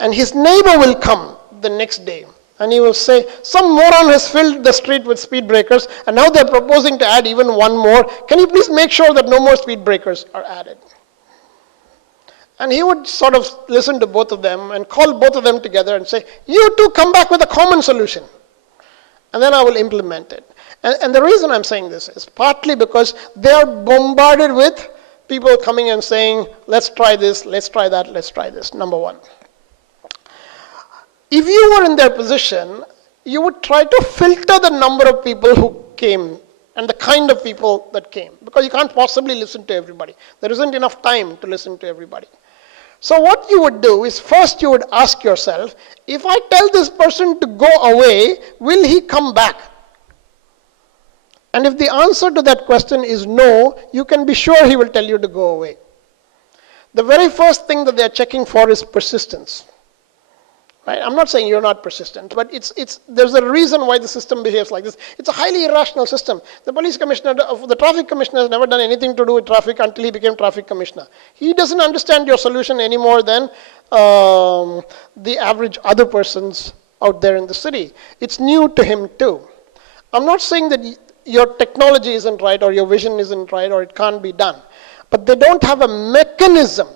And his neighbor will come the next day and he will say, some moron has filled the street with speed breakers and now they're proposing to add even 1 more. Can you please make sure that no more speed breakers are added? And he would sort of listen to both of them and call both of them together and say, you two come back with a common solution. And then I will implement it. And the reason I'm saying this is partly because they are bombarded with people coming and saying, let's try this, let's try that, let's try this, number 1. If you were in their position, you would try to filter the number of people who came and the kind of people that came, because you can't possibly listen to everybody. There isn't enough time to listen to everybody. So what you would do is first you would ask yourself, if I tell this person to go away, will he come back? And if the answer to that question is no, you can be sure he will tell you to go away. The very first thing that they are checking for is persistence. Right? I'm not saying you're not persistent, but there's a reason why the system behaves like this. It's a highly irrational system. The police commissioner, the traffic commissioner has never done anything to do with traffic until he became traffic commissioner. He doesn't understand your solution any more than the average other persons out there in the city. It's new to him too. I'm not saying that your technology isn't right or your vision isn't right or it can't be done, but they don't have a mechanism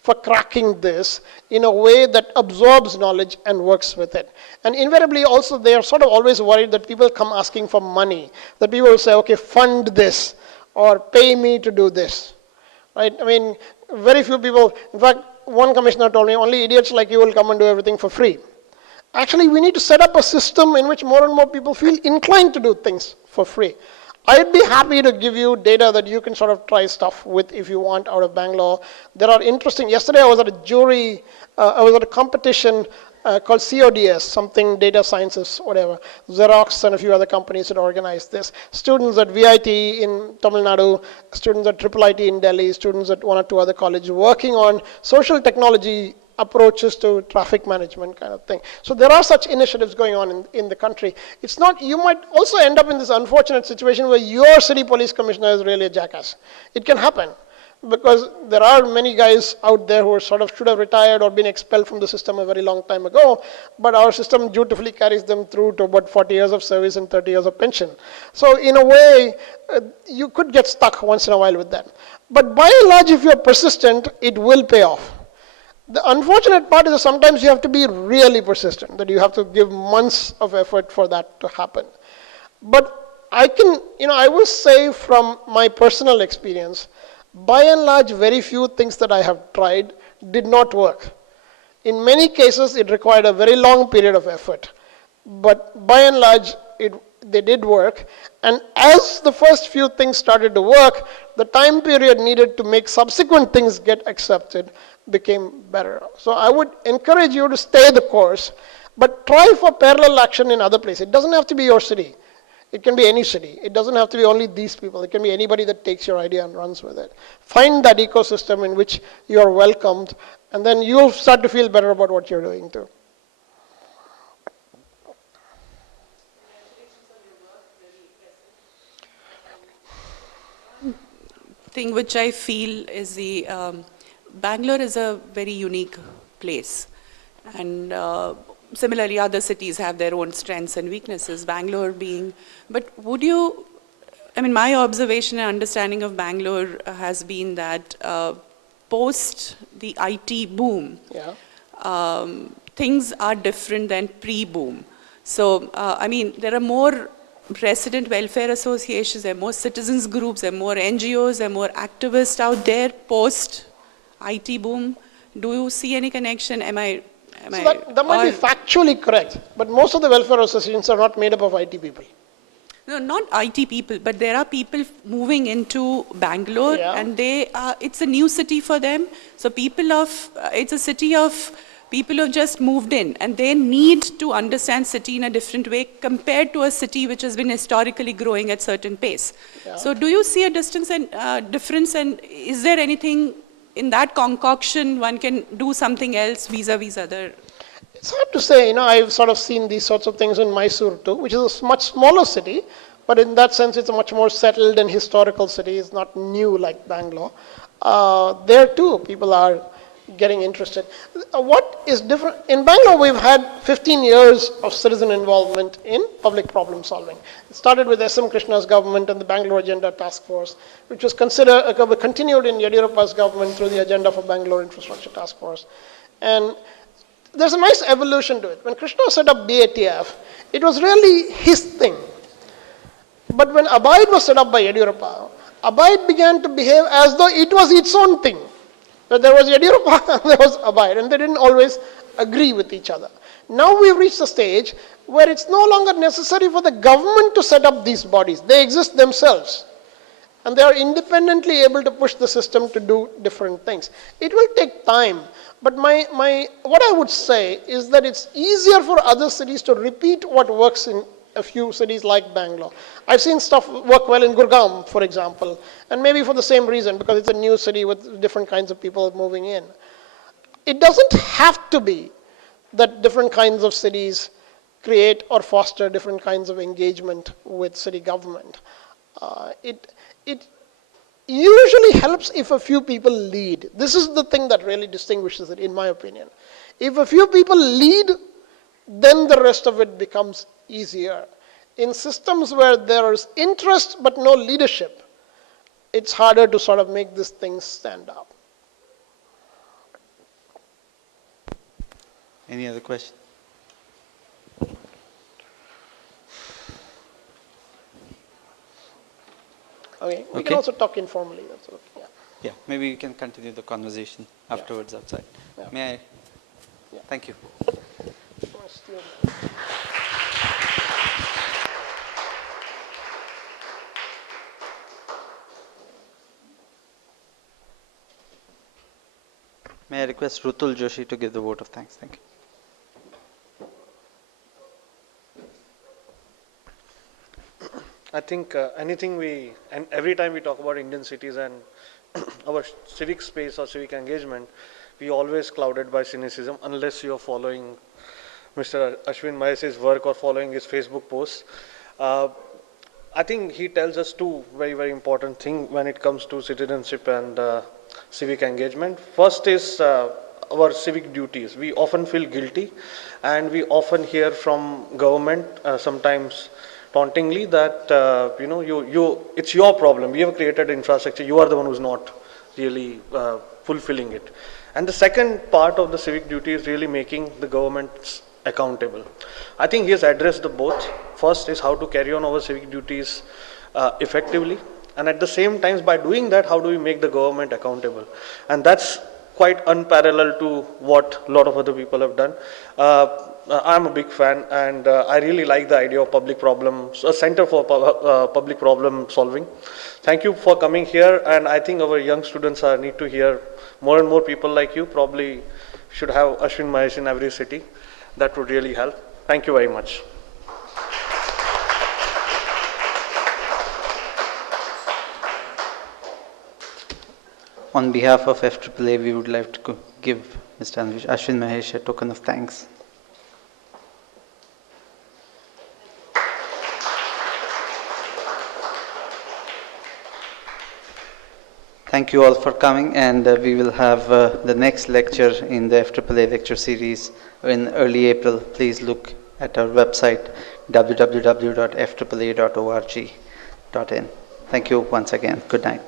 for cracking this in a way that absorbs knowledge and works with it. And invariably also they are sort of always worried that people come asking for money, that people will say, okay, fund this or pay me to do this. right? I mean, very few people, in fact, one commissioner told me, only idiots like you will come and do everything for free. Actually, we need to set up a system in which more and more people feel inclined to do things for free. I'd be happy to give you data that you can sort of try stuff with if you want out of Bangalore. There are interesting, yesterday I was at I was at a competition called CODS, something data sciences, whatever. Xerox and a few other companies had organized this. Students at VIT in Tamil Nadu, students at IIIT in Delhi, students at one or two other colleges working on social technology approaches to traffic management kind of thing. So there are such initiatives going on in the country. It's not, you might also end up in this unfortunate situation where your city police commissioner is really a jackass. It can happen because there are many guys out there who are sort of should have retired or been expelled from the system a very long time ago, but our system dutifully carries them through to about 40 years of service and 30 years of pension. So in a way, you could get stuck once in a while with that. But by and large, if you're persistent, it will pay off. The unfortunate part is that sometimes you have to be really persistent, that you have to give months of effort for that to happen. But I can, I will say from my personal experience, by and large, very few things that I have tried did not work. In many cases, it required a very long period of effort. But by and large, they did work. And as the first few things started to work, the time period needed to make subsequent things get accepted became better. So I would encourage you to stay the course, but try for parallel action in other places. It doesn't have to be your city. It can be any city. It doesn't have to be only these people. It can be anybody that takes your idea and runs with it. Find that ecosystem in which you are welcomed, and then you'll start to feel better about what you're doing too. Thing which I feel is the Bangalore is a very unique place, and similarly other cities have their own strengths and weaknesses, Bangalore being, but would you, I mean, my observation and understanding of Bangalore has been that post the IT boom, things are different than pre-boom. So, I mean, there are more resident welfare associations, there are more citizens groups, there are more NGOs, there are more activists out there post IT boom. Do you see any connection? That might be factually correct, but most of the welfare associations are not made up of IT people. No, not IT people, but there are people moving into Bangalore, and it's a new city for them. So it's a city of people who have just moved in, and they need to understand city in a different way compared to a city which has been historically growing at certain pace. So do you see a difference, and is there anything in that concoction one can do something else vis-a-vis other? It's hard to say. I've sort of seen these sorts of things in Mysore too, which is a much smaller city, but in that sense it's a much more settled and historical city. It's not new like Bangalore. There too, people are getting interested. What is different, in Bangalore we've had 15 years of citizen involvement in public problem solving. It started with S.M. Krishna's government and the Bangalore Agenda Task Force, which was continued in Yediyurappa's government through the Agenda for Bangalore Infrastructure Task Force. And there's a nice evolution to it. When Krishna set up BATF, it was really his thing. But when Abide was set up by Yediyurappa, Abide began to behave as though it was its own thing. So there was Yediyurappa and there was Abide, and they didn't always agree with each other. Now we've reached a stage where it's no longer necessary for the government to set up these bodies. They exist themselves. And they are independently able to push the system to do different things. It will take time. But what I would say is that it's easier for other cities to repeat what works in a few cities like Bangalore. I've seen stuff work well in Gurgaon, for example, and maybe for the same reason, because it's a new city with different kinds of people moving in. It doesn't have to be that different kinds of cities create or foster different kinds of engagement with city government. It usually helps if a few people lead. This is the thing that really distinguishes it, in my opinion. If a few people lead, then the rest of it becomes easier. In systems where there is interest but no leadership, it's harder to sort of make this thing stand up. Any other questions? Okay, we can also talk informally. That's okay. Yeah. Yeah, maybe we can continue the conversation afterwards outside. Yeah. May I? Yeah. Thank you. May I request Rutul Joshi to give the vote of thanks? Thank you. I think and every time we talk about Indian cities and our civic space or civic engagement, we always clouded by cynicism unless you're following Mr. Ashwin Mahesh's work or following his Facebook posts. I think he tells us two very, very important things when it comes to citizenship and civic engagement. First is our civic duties. We often feel guilty, and we often hear from government sometimes tauntingly that it's your problem. We have created infrastructure. You are the one who's not really fulfilling it. And the second part of the civic duty is really making the governments accountable. I think he has addressed the both. First is how to carry on our civic duties effectively, and at the same time, by doing that, how do we make the government accountable? And that's quite unparalleled to what a lot of other people have done. I'm a big fan, and I really like the idea of public problems, a center for public problem solving. Thank you for coming here, and I think our young students need to hear more and more people like you. Probably should have Ashwin Mahesh in every city. That would really help. Thank you very much. On behalf of FAAA, we would like to give Mr. Ashwin Mahesh a token of thanks. Thank you all for coming, and we will have the next lecture in the FAAA lecture series in early April. Please look at our website www.faa.org.in. Thank you once again. Good night.